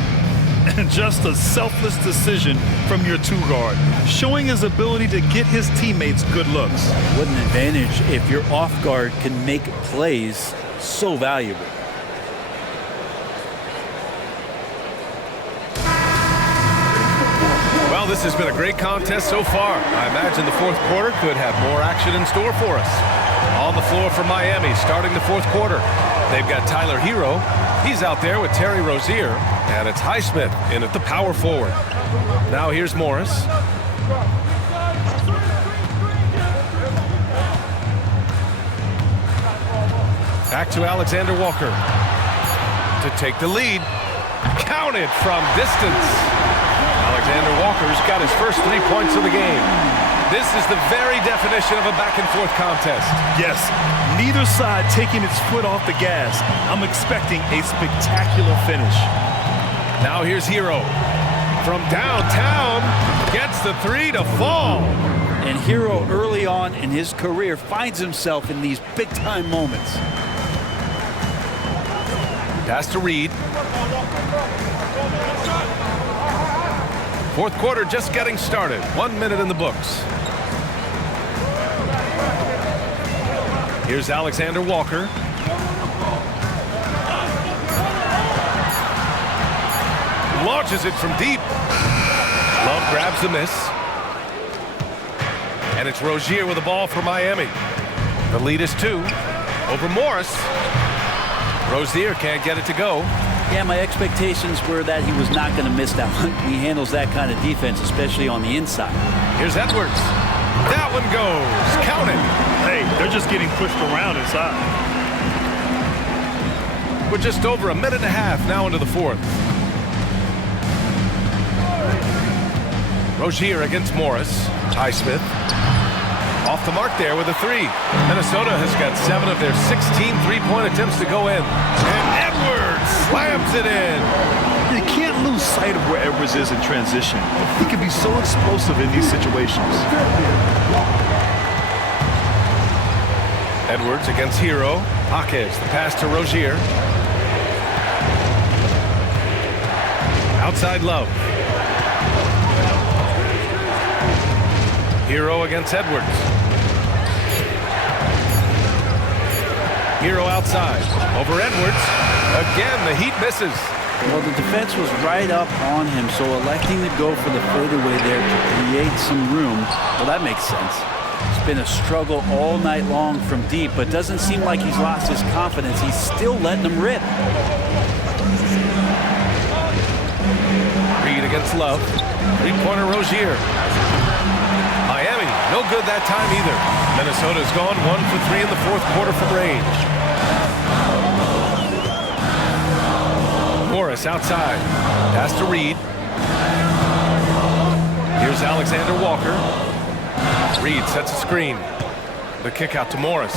And just a selfless decision from your 2-guard, showing his ability to get his teammates good looks. What an advantage if your off guard can make plays so valuable. Well, this has been a great contest so far. I imagine the fourth quarter could have more action in store for us. On the floor for Miami, starting the fourth quarter, they've got Tyler Hero, He's out there with Terry Rozier, and it's Highsmith in at the power forward. Now here's Morris. Back to Alexander Walker to take the lead. Counted from distance. Alexander Walker's got his first 3 points of the game. This is the very definition of a back-and-forth contest. Yes, neither side taking its foot off the gas. I'm expecting a spectacular finish. Now here's Hero. From downtown, gets the three to fall. And Hero early on in his career finds himself in these big-time moments. Pass to Reed. Fourth quarter just getting started. 1 minute in the books. Here's Alexander Walker. Launches it from deep. Love grabs the miss. And it's Rozier with the ball for Miami. The lead is 2 over Morris. Rozier can't get it to go. Yeah, my expectations were that he was not going to miss that one. He handles that kind of defense, especially on the inside. Here's Edwards. That one goes. Count it. Hey, they're just getting pushed around inside. We're just over a minute and a half now into the fourth. Rozier against Morris. Highsmith. Off the mark there with a 3. Minnesota has got 7 of their 16 three-point attempts to go in. And Edwards slams it in. You can't lose sight of where Edwards is in transition. He can be so explosive in these situations. Edwards against Hero. Jaquez, the pass to Rozier. Outside Love. Hero against Edwards. Hero outside. Over Edwards. Again, the Heat misses. Well, the defense was right up on him, so electing to go for the fadeaway there to create some room, well, that makes sense. It's been a struggle all night long from deep, but doesn't seem like he's lost his confidence. He's still letting them rip. Reed against Love. Three-pointer Rozier. Miami, no good that time either. Minnesota's gone 1 for 3 in the fourth quarter from range. Morris outside. Pass to Reed. Here's Alexander Walker. Reed sets a screen. The kick out to Morris.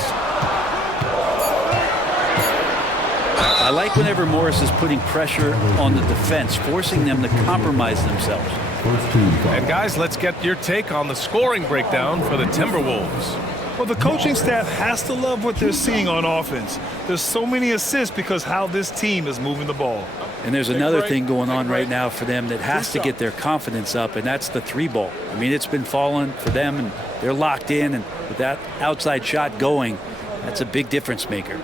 I like whenever Morris is putting pressure on the defense, forcing them to compromise themselves. And guys, let's get your take on the scoring breakdown for the Timberwolves. Well, the coaching staff has to love what they're seeing on offense. There's so many assists because how this team is moving the ball. And there's another thing going on right now for them that has to get their confidence up, and that's the 3-ball. I mean, it's been falling for them, and they're locked in, and with that outside shot going, that's a big difference maker.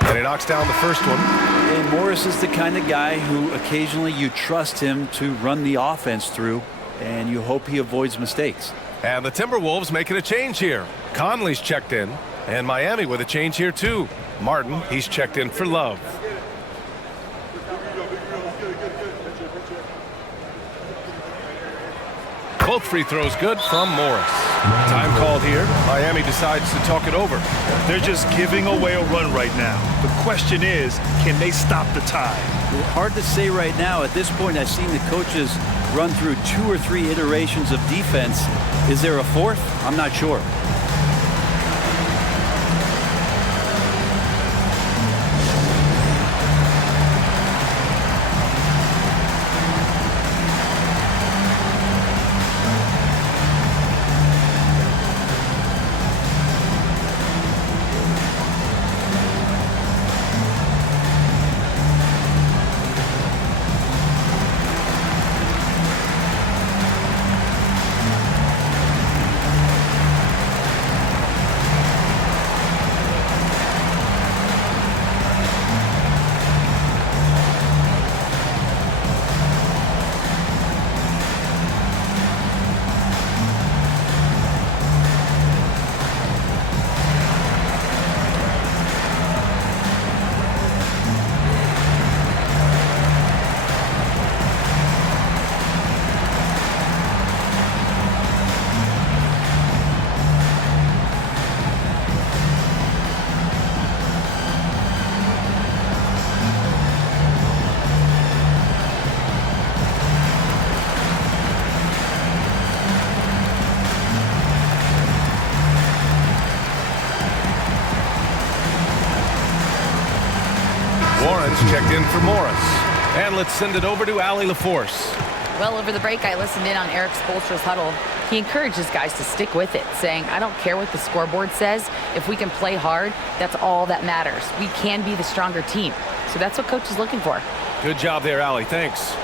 And he knocks down the first one. And Morris is the kind of guy who occasionally you trust him to run the offense through, and you hope he avoids mistakes. And the Timberwolves making a change here. Conley's checked in, and Miami with a change here too. Martin, he's checked in for Love. Both free throws good from Morris. Time called here. Miami decides to talk it over. They're just giving away a run right now. The question is, can they stop the tide? Hard to say right now. At this point, I've seen the coaches run through 2 or 3 iterations of defense. Is there a fourth? I'm not sure. Warren's checked in for Morris. And let's send it over to Allie LaForce. Well, over the break, I listened in on Eric Spoelstra's huddle. He encourages guys to stick with it, saying, I don't care what the scoreboard says. If we can play hard, that's all that matters. We can be the stronger team. So that's what coach is looking for. Good job there, Allie. Thanks.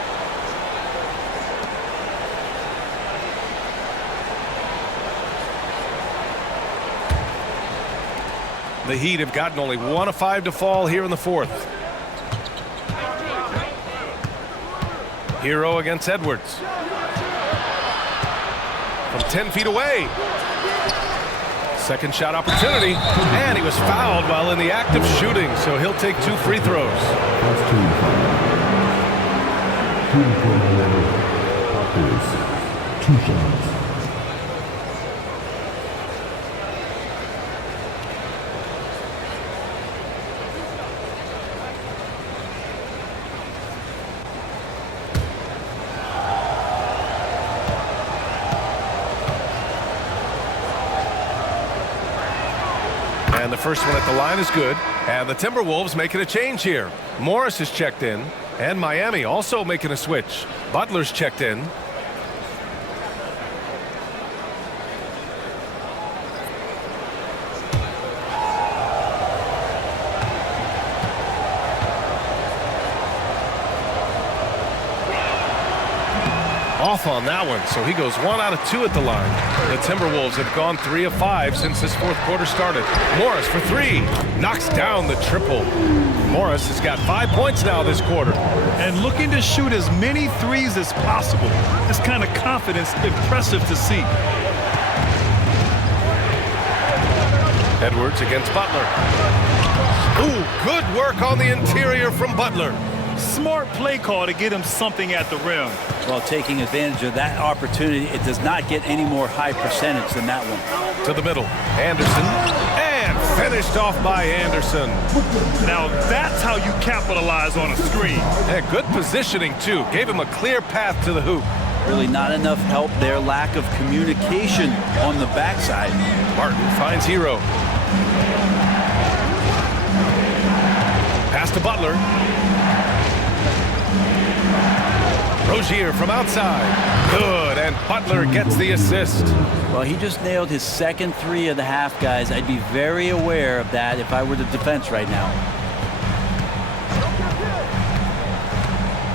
The Heat have gotten only 1 of 5 to fall here in the fourth. Hero against Edwards. From 10 feet away. Second shot opportunity. And he was fouled while in the act of shooting, so he'll take 2 free throws. That's 2 shots. And the first one at the line is good. And the Timberwolves making a change here. Morris is checked in. And Miami also making a switch. Butler's checked in. Off on that one, so he goes 1 out of 2 at the line. The Timberwolves have gone 3 of 5 since this fourth quarter started. Morris for 3, knocks down the triple. Morris has got 5 points now this quarter. And looking to shoot as many threes as possible. This kind of confidence, impressive to see. Edwards against Butler. Ooh, good work on the interior from Butler. Smart play call to get him something at the rim. Well, taking advantage of that opportunity, it does not get any more high percentage than that one. To the middle, Anderson, and finished off by Anderson. Now that's how you capitalize on a screen. And good positioning, too. Gave him a clear path to the hoop. Really not enough help there. Lack of communication on the backside. Martin finds Hero. Pass to Butler. Rozier from outside. Good, and Butler gets the assist. Well, he just nailed his second 3 of the half, guys. I'd be very aware of that if I were the defense right now.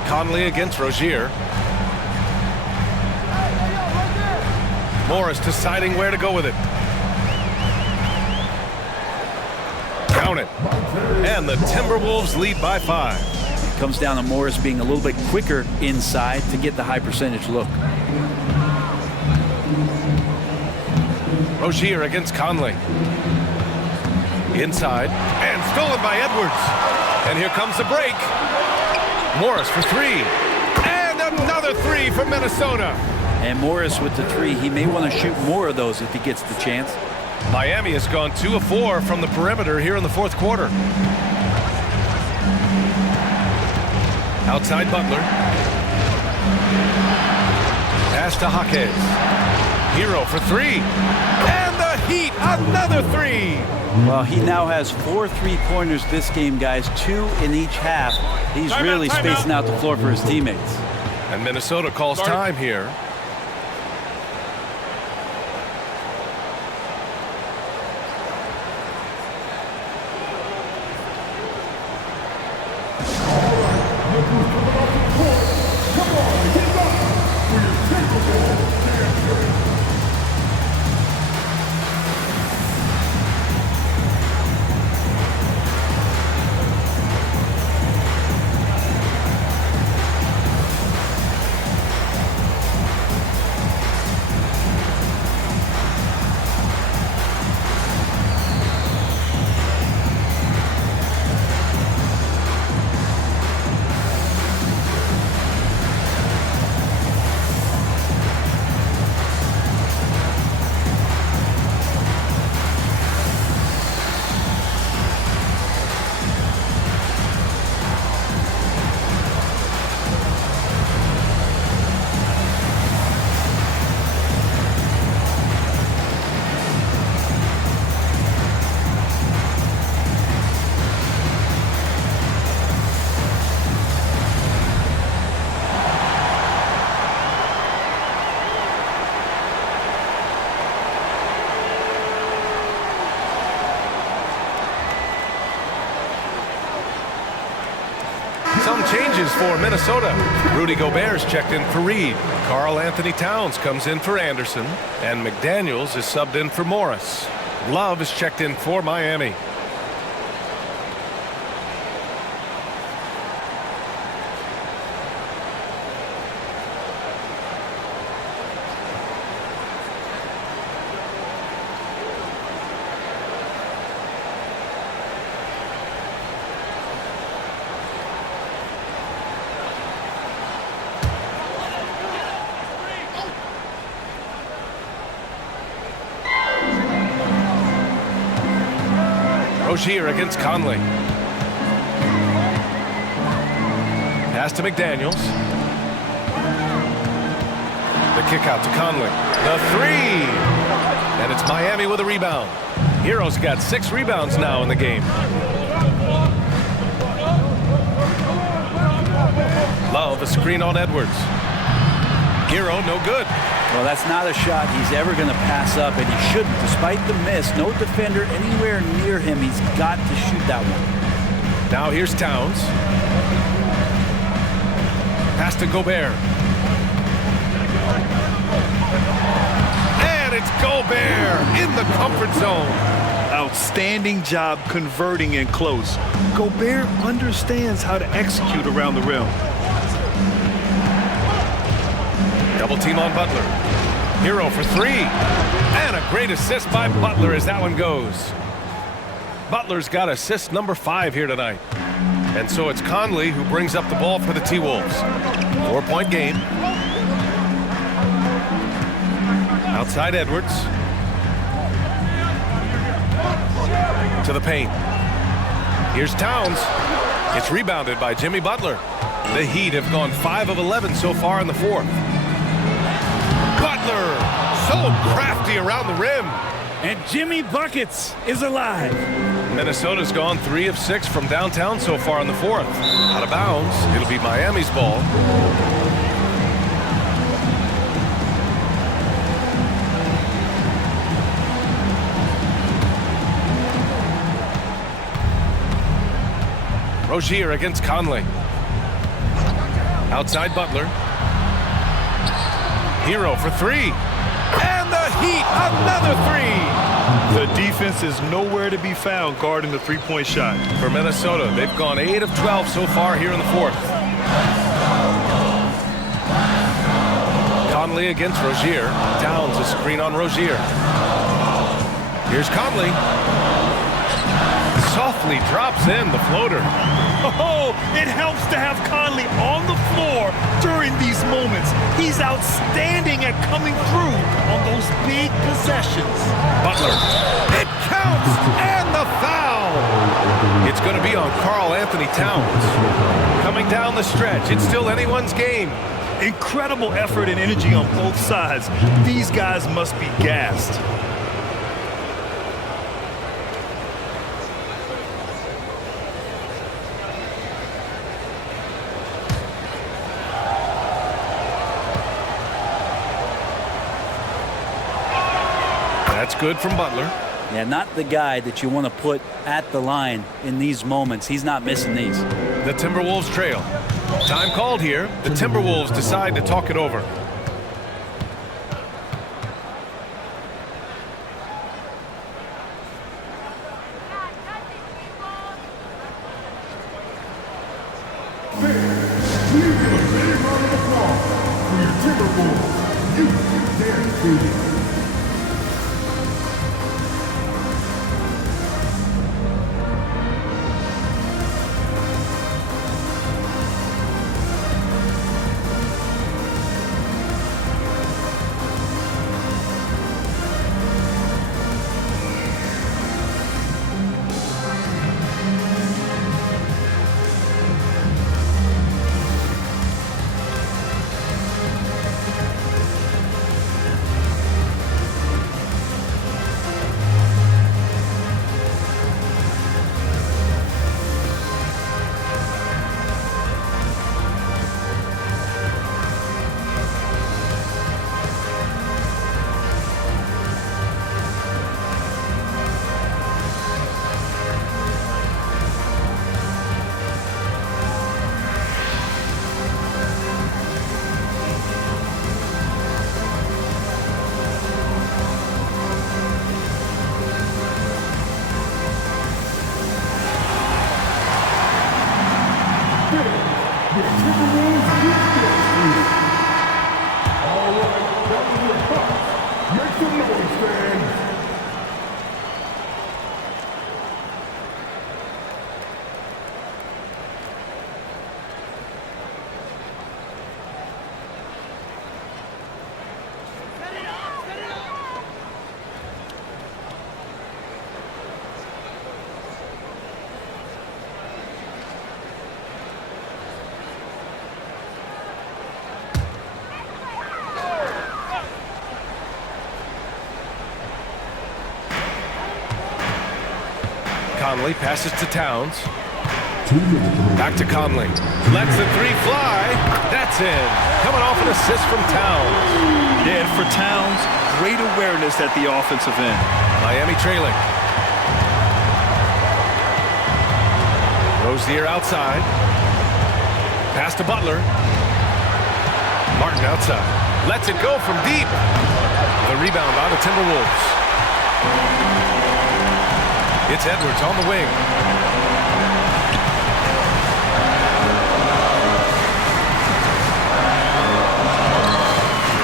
Conley against Rozier. Morris deciding where to go with it. Count it. And the Timberwolves lead by 5. Comes down to Morris being a little bit quicker inside to get the high percentage look. Rozier against Conley. Inside, and stolen by Edwards. And here comes the break. Morris for 3. And another 3 for Minnesota. And Morris with the 3. He may want to shoot more of those if he gets the chance. Miami has gone 2 of 4 from the perimeter here in the fourth quarter. Outside Butler. Pass to Jaquez. Hero for 3. And the Heat, another 3. Well, he now has 4 3-pointers this game, guys. 2 in each half. He's really spacing out the floor for his teammates. And Minnesota calls time here. some changes for Minnesota. Rudy Gobert's checked in for Reed. Karl Anthony Towns comes in for Anderson. And McDaniels is subbed in for Morris. Love is checked in for Miami. Rozier against Conley. Pass to McDaniels. The kick out to Conley. The three! And it's Miami with a rebound. Hero's got 6 rebounds now in the game. Love a screen on Edwards. Hero no good. Well, that's not a shot he's ever going to pass up, and he shouldn't. Despite the miss, no defender anywhere near him. He's got to shoot that one. Now here's Towns. Pass to Gobert. And it's Gobert in the comfort zone. Outstanding job converting in close. Gobert understands how to execute around the rim. Double team on Butler. Hero for 3. And a great assist by Butler as that one goes. Butler's got assist number 5 here tonight. And so it's Conley who brings up the ball for the T-Wolves. 4-point game. Outside Edwards. To the paint. Here's Towns. It's rebounded by Jimmy Butler. The Heat have gone 5 of 11 so far in the 4th. Butler, so crafty around the rim. And Jimmy Buckets is alive. Minnesota's gone 3 of 6 from downtown so far in the 4th. Out of bounds, it'll be Miami's ball. Rozier against Conley. Outside Butler. Hero for 3. And the Heat, another 3. The defense is nowhere to be found guarding the three-point shot. For Minnesota, they've gone 8 of 12 so far here in the 4th. Conley against Rozier. Towns a screen on Rozier. Here's Conley. Softly drops in the floater. Oh, it helps to have Conley on the floor during these moments. He's outstanding at coming through on those big possessions. Butler. It counts, and the foul. It's going to be on Karl Anthony Towns. Coming down the stretch, it's still anyone's game. Incredible effort and energy on both sides. These guys must be gassed. That's good from Butler. Yeah, not the guy that you want to put at the line in these moments. He's not missing these. The Timberwolves trail. Time called here. The Timberwolves decide to talk it over. the Timberwolves defense. All right, that was your punch. Make some noise, fans. Conley passes to Towns. 2 minutes remaining. Back to Conley. Lets the three fly. That's in. Coming off an assist from Towns. Yeah, and for Towns, great awareness at the offensive end. Miami trailing. Rozier outside. Pass to Butler. Martin outside. Lets it go from deep. The rebound by the Timberwolves. It's Edwards on the wing.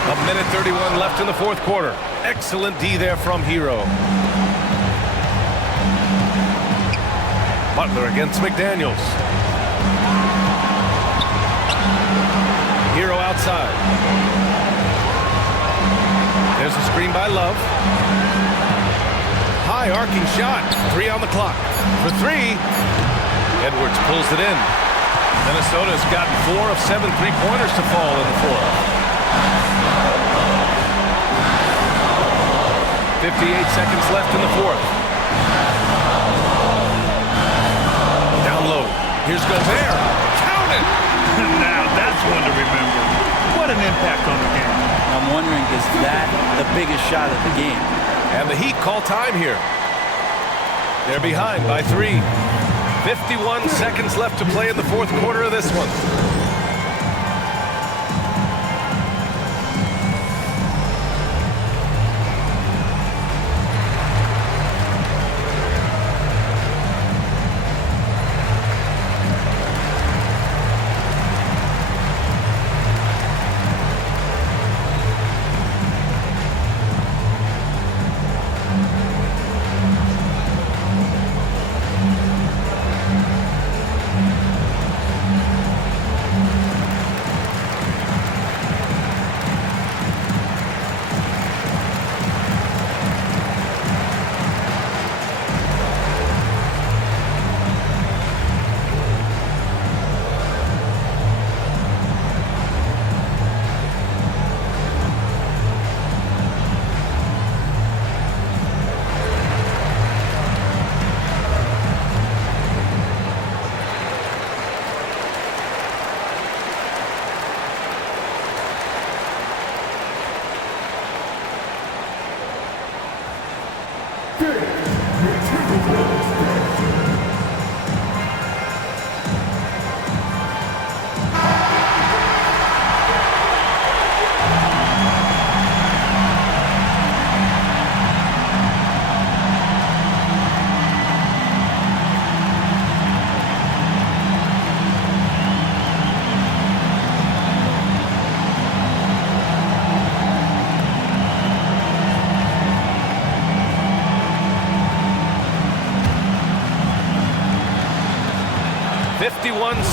A minute 31 left in the fourth quarter. Excellent D there from Hero. Butler against McDaniels. Hero outside. There's a screen by Love. High arcing shot. 3 on the clock. For 3. Edwards pulls it in. Minnesota's gotten 4 of 7 3-pointers to fall in the fourth. 58 seconds left in the fourth. Down low. Here's Gobert. Count it! Now that's one to remember. What an impact on the game. I'm wondering, is that the biggest shot of the game? And the Heat call time here. They're behind by 3. 51 seconds left to play in the fourth quarter of this one.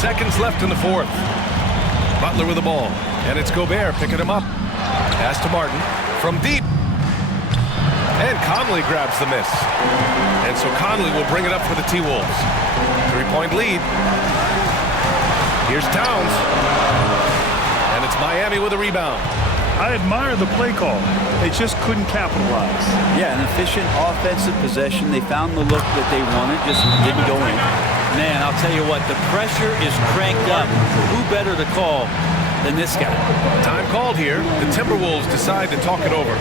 Seconds left in the fourth. Butler with the ball, and it's Gobert picking him up. Pass to Martin from deep, and Conley grabs the miss. And so Conley will bring it up for the T-Wolves. 3-point lead. Here's Towns, and it's Miami with a rebound. I admire the play call. They just couldn't capitalize. Yeah, an efficient offensive possession. They found the look that they wanted, just didn't go in. Man, I'll tell you what, the pressure is cranked up. Who better to call than this guy? Time called here. The Timberwolves decide to talk it over.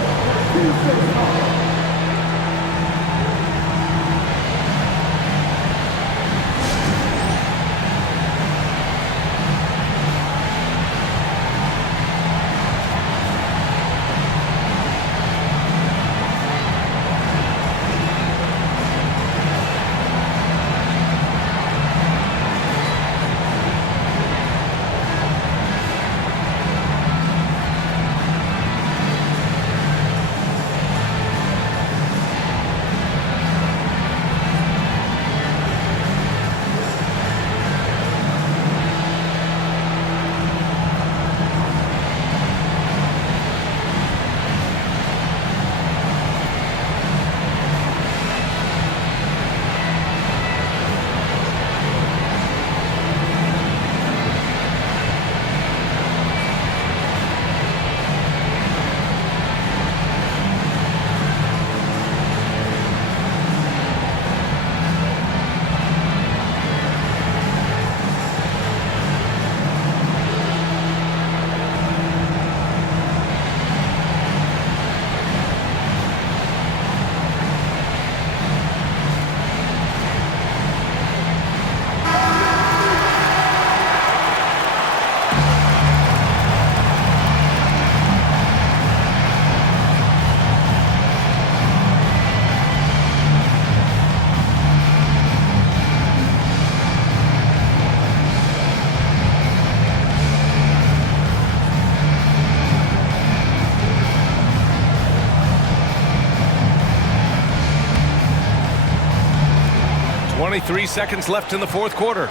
23 seconds left in the fourth quarter.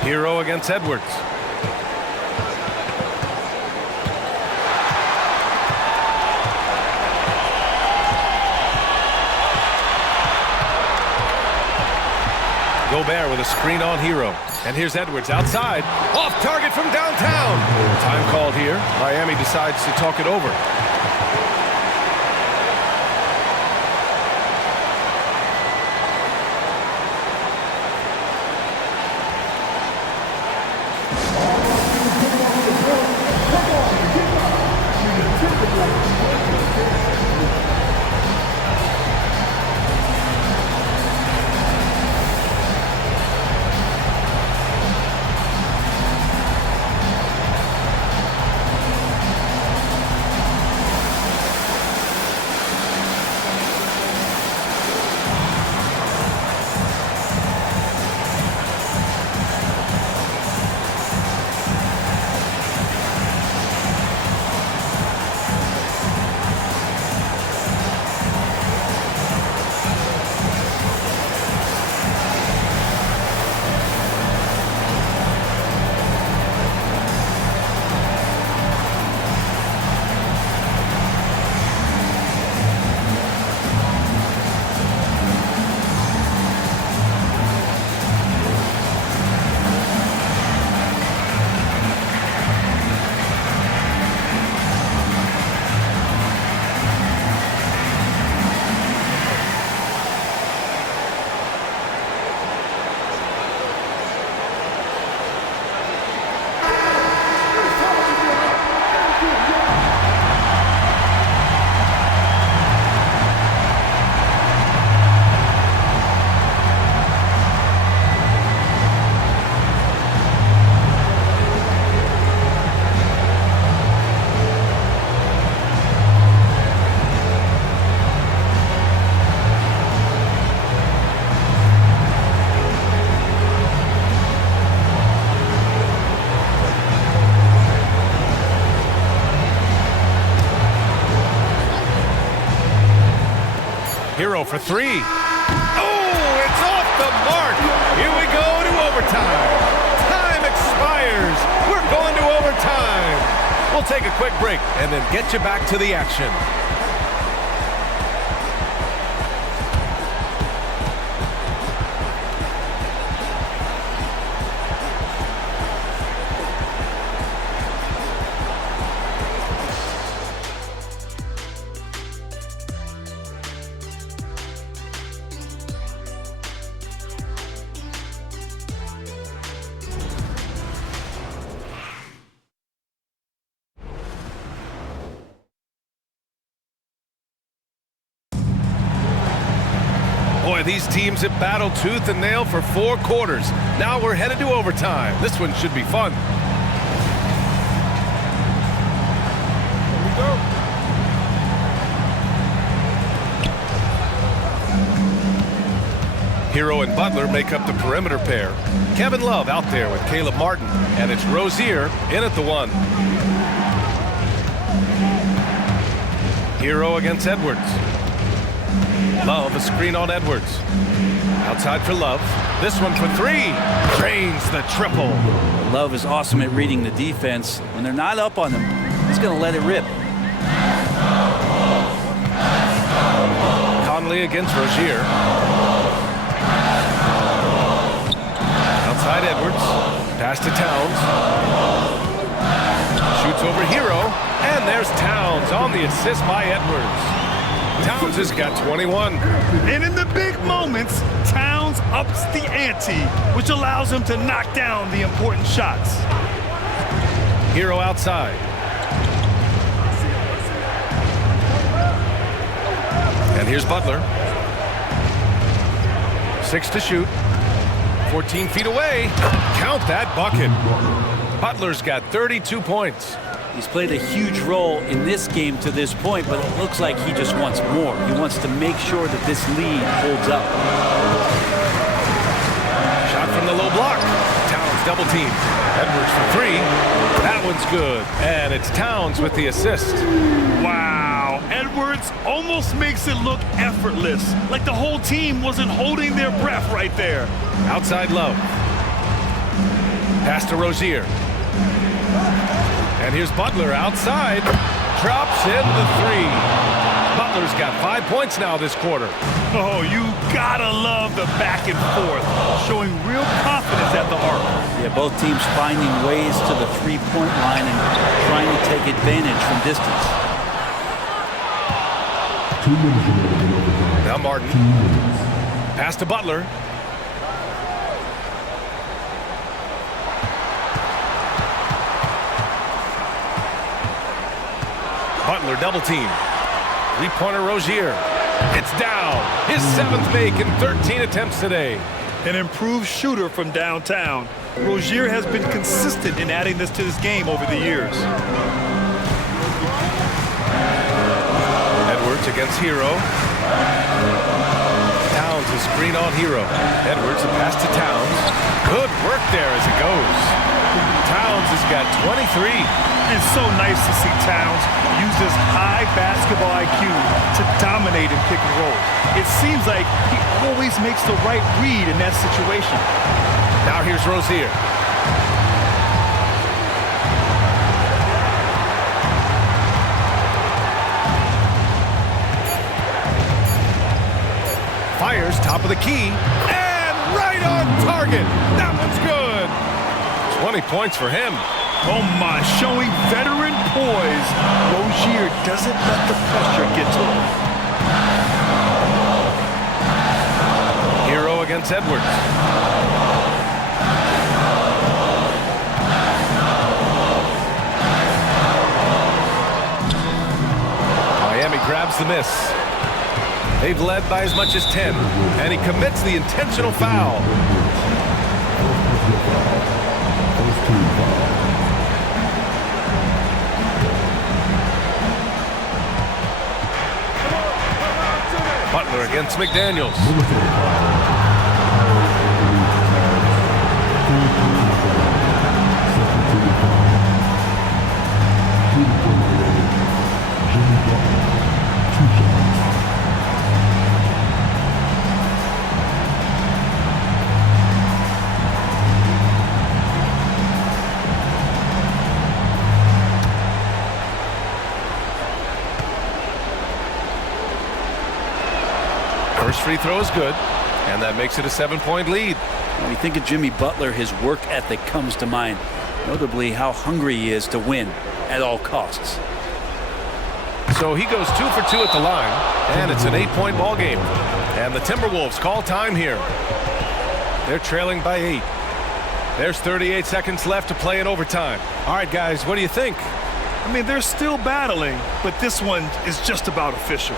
Hero against Edwards. Gobert with a screen on Hero. And here's Edwards outside. Off target from downtown. Time called here. Miami decides to talk it over. Hero for three. Oh, it's off the mark. Here we go to overtime. Time expires. We're going to overtime. We'll take a quick break and then get you back to the action. Boy, these teams have battled tooth and nail for 4 quarters. Now we're headed to overtime. This one should be fun. Here we go. Hero and Butler make up the perimeter pair. Kevin Love out there with Caleb Martin. And it's Rozier in at the 1. Hero against Edwards. Love, a screen on Edwards. Outside for Love. This one for 3. Drains the triple. Love is awesome at reading the defense. When they're not up on him, he's going to let it rip. Conley against Rozier. Outside Edwards. Pass to Towns. Shoots over Hero. And there's Towns on the assist by Edwards. Towns has got 21. And in the big moments, Towns ups the ante, which allows him to knock down the important shots. Hero outside. And here's Butler. 6 to shoot. 14 feet away. Count that bucket. Butler's got 32 points. He's played a huge role in this game to this point, but it looks like he just wants more. He wants to make sure that this lead holds up. Shot from the low block. Towns double team. Edwards for 3. That one's good. And it's Towns with the assist. Wow. Edwards almost makes it look effortless, like the whole team wasn't holding their breath right there. Outside Love. Pass to Rozier. And here's Butler outside. Drops in the three. Butler's got 5 points now this quarter. Oh, you gotta love the back and forth, showing real confidence at the arc. Yeah, both teams finding ways to the three-point line and trying to take advantage from distance. 2 minutes remaining in overtime. Now Martin. 2 minutes. Pass to Butler. Butler double team. Three-pointer Rozier. It's down. His 7th make in 13 attempts today. An improved shooter from downtown. Rozier has been consistent in adding this to this game over the years. Edwards against Hero. Towns is screen on Hero. Edwards a pass to Towns. Good work there as it goes. Towns has got 23. It's so nice to see Towns use his high basketball IQ to dominate in pick and roll. It seems like he always makes the right read in that situation. Now here's Rozier. Fires top of the key and right on target. That one's good. 20 points for him. Oh my, showing veteran poise. Rozier doesn't let the pressure get to him. Hero against Edwards. Miami grabs the miss. They've led by as much as 10, and he commits the intentional foul. Butler against McDaniels. First free throw is good, and that makes it a 7-point lead. When you think of Jimmy Butler, his work ethic comes to mind, notably how hungry he is to win at all costs. So he goes 2 for 2 at the line, and it's an 8-point ball game. And the Timberwolves call time here. They're trailing by 8. There's 38 seconds left to play in overtime. All right, guys, what do you think? I mean, they're still battling, but this one is just about official.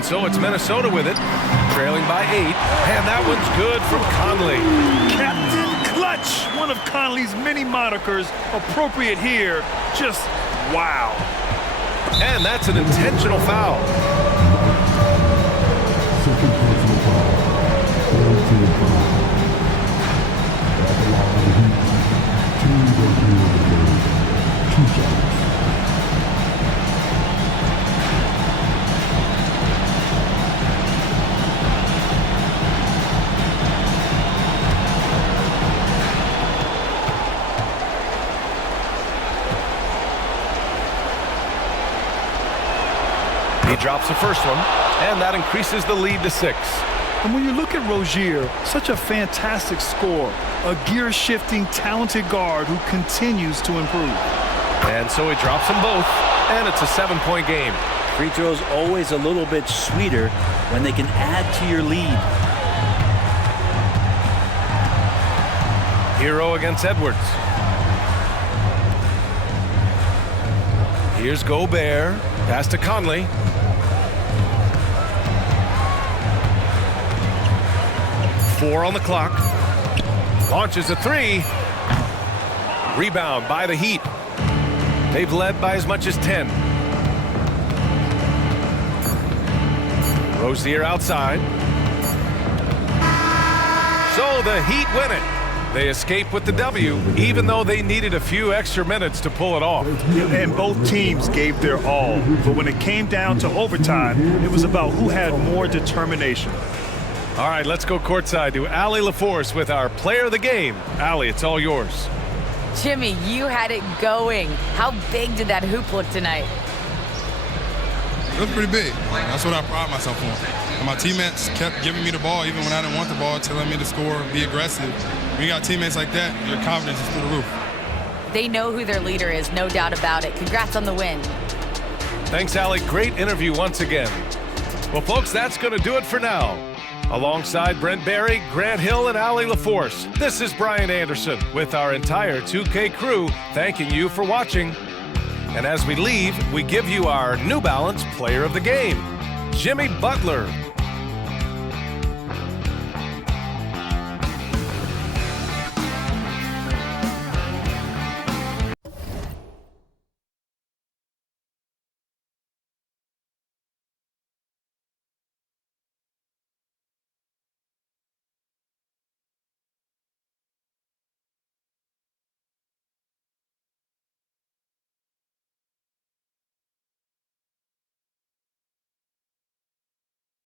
And so it's Minnesota with it, trailing by 8. And that one's good from Conley. Captain Clutch, one of Conley's many monikers, appropriate here. Just wow. And that's an intentional foul. Second personal foul. Third team foul. That allowed the Heat 2 to 2 shots. He drops the first one, and that increases the lead to 6. And when you look at Rozier, such a fantastic scorer, a gear-shifting, talented guard who continues to improve. And so he drops them both, and it's a 7-point game. Free throws always a little bit sweeter when they can add to your lead. Hero against Edwards. Here's Gobert. Pass to Conley. Four on the clock. Launches a 3. Rebound by the Heat. They've led by as much as 10. Rozier outside. So the Heat win it. They escape with the W, even though they needed a few extra minutes to pull it off. And both teams gave their all. But when it came down to overtime, it was about who had more determination. All right, let's go courtside to Allie LaForce with our player of the game. Allie, it's all yours. Jimmy, you had it going. How big did that hoop look tonight? It was pretty big. That's what I pride myself on. And my teammates kept giving me the ball even when I didn't want the ball, telling me to score, be aggressive. When you got teammates like that, your confidence is through the roof. They know who their leader is, no doubt about it. Congrats on the win. Thanks, Allie. Great interview once again. Well, folks, that's going to do it for now. Alongside Brent Barry, Grant Hill, and Allie LaForce, this is Brian Anderson with our entire 2K crew thanking you for watching. And as we leave, we give you our New Balance Player of the Game, Jimmy Butler.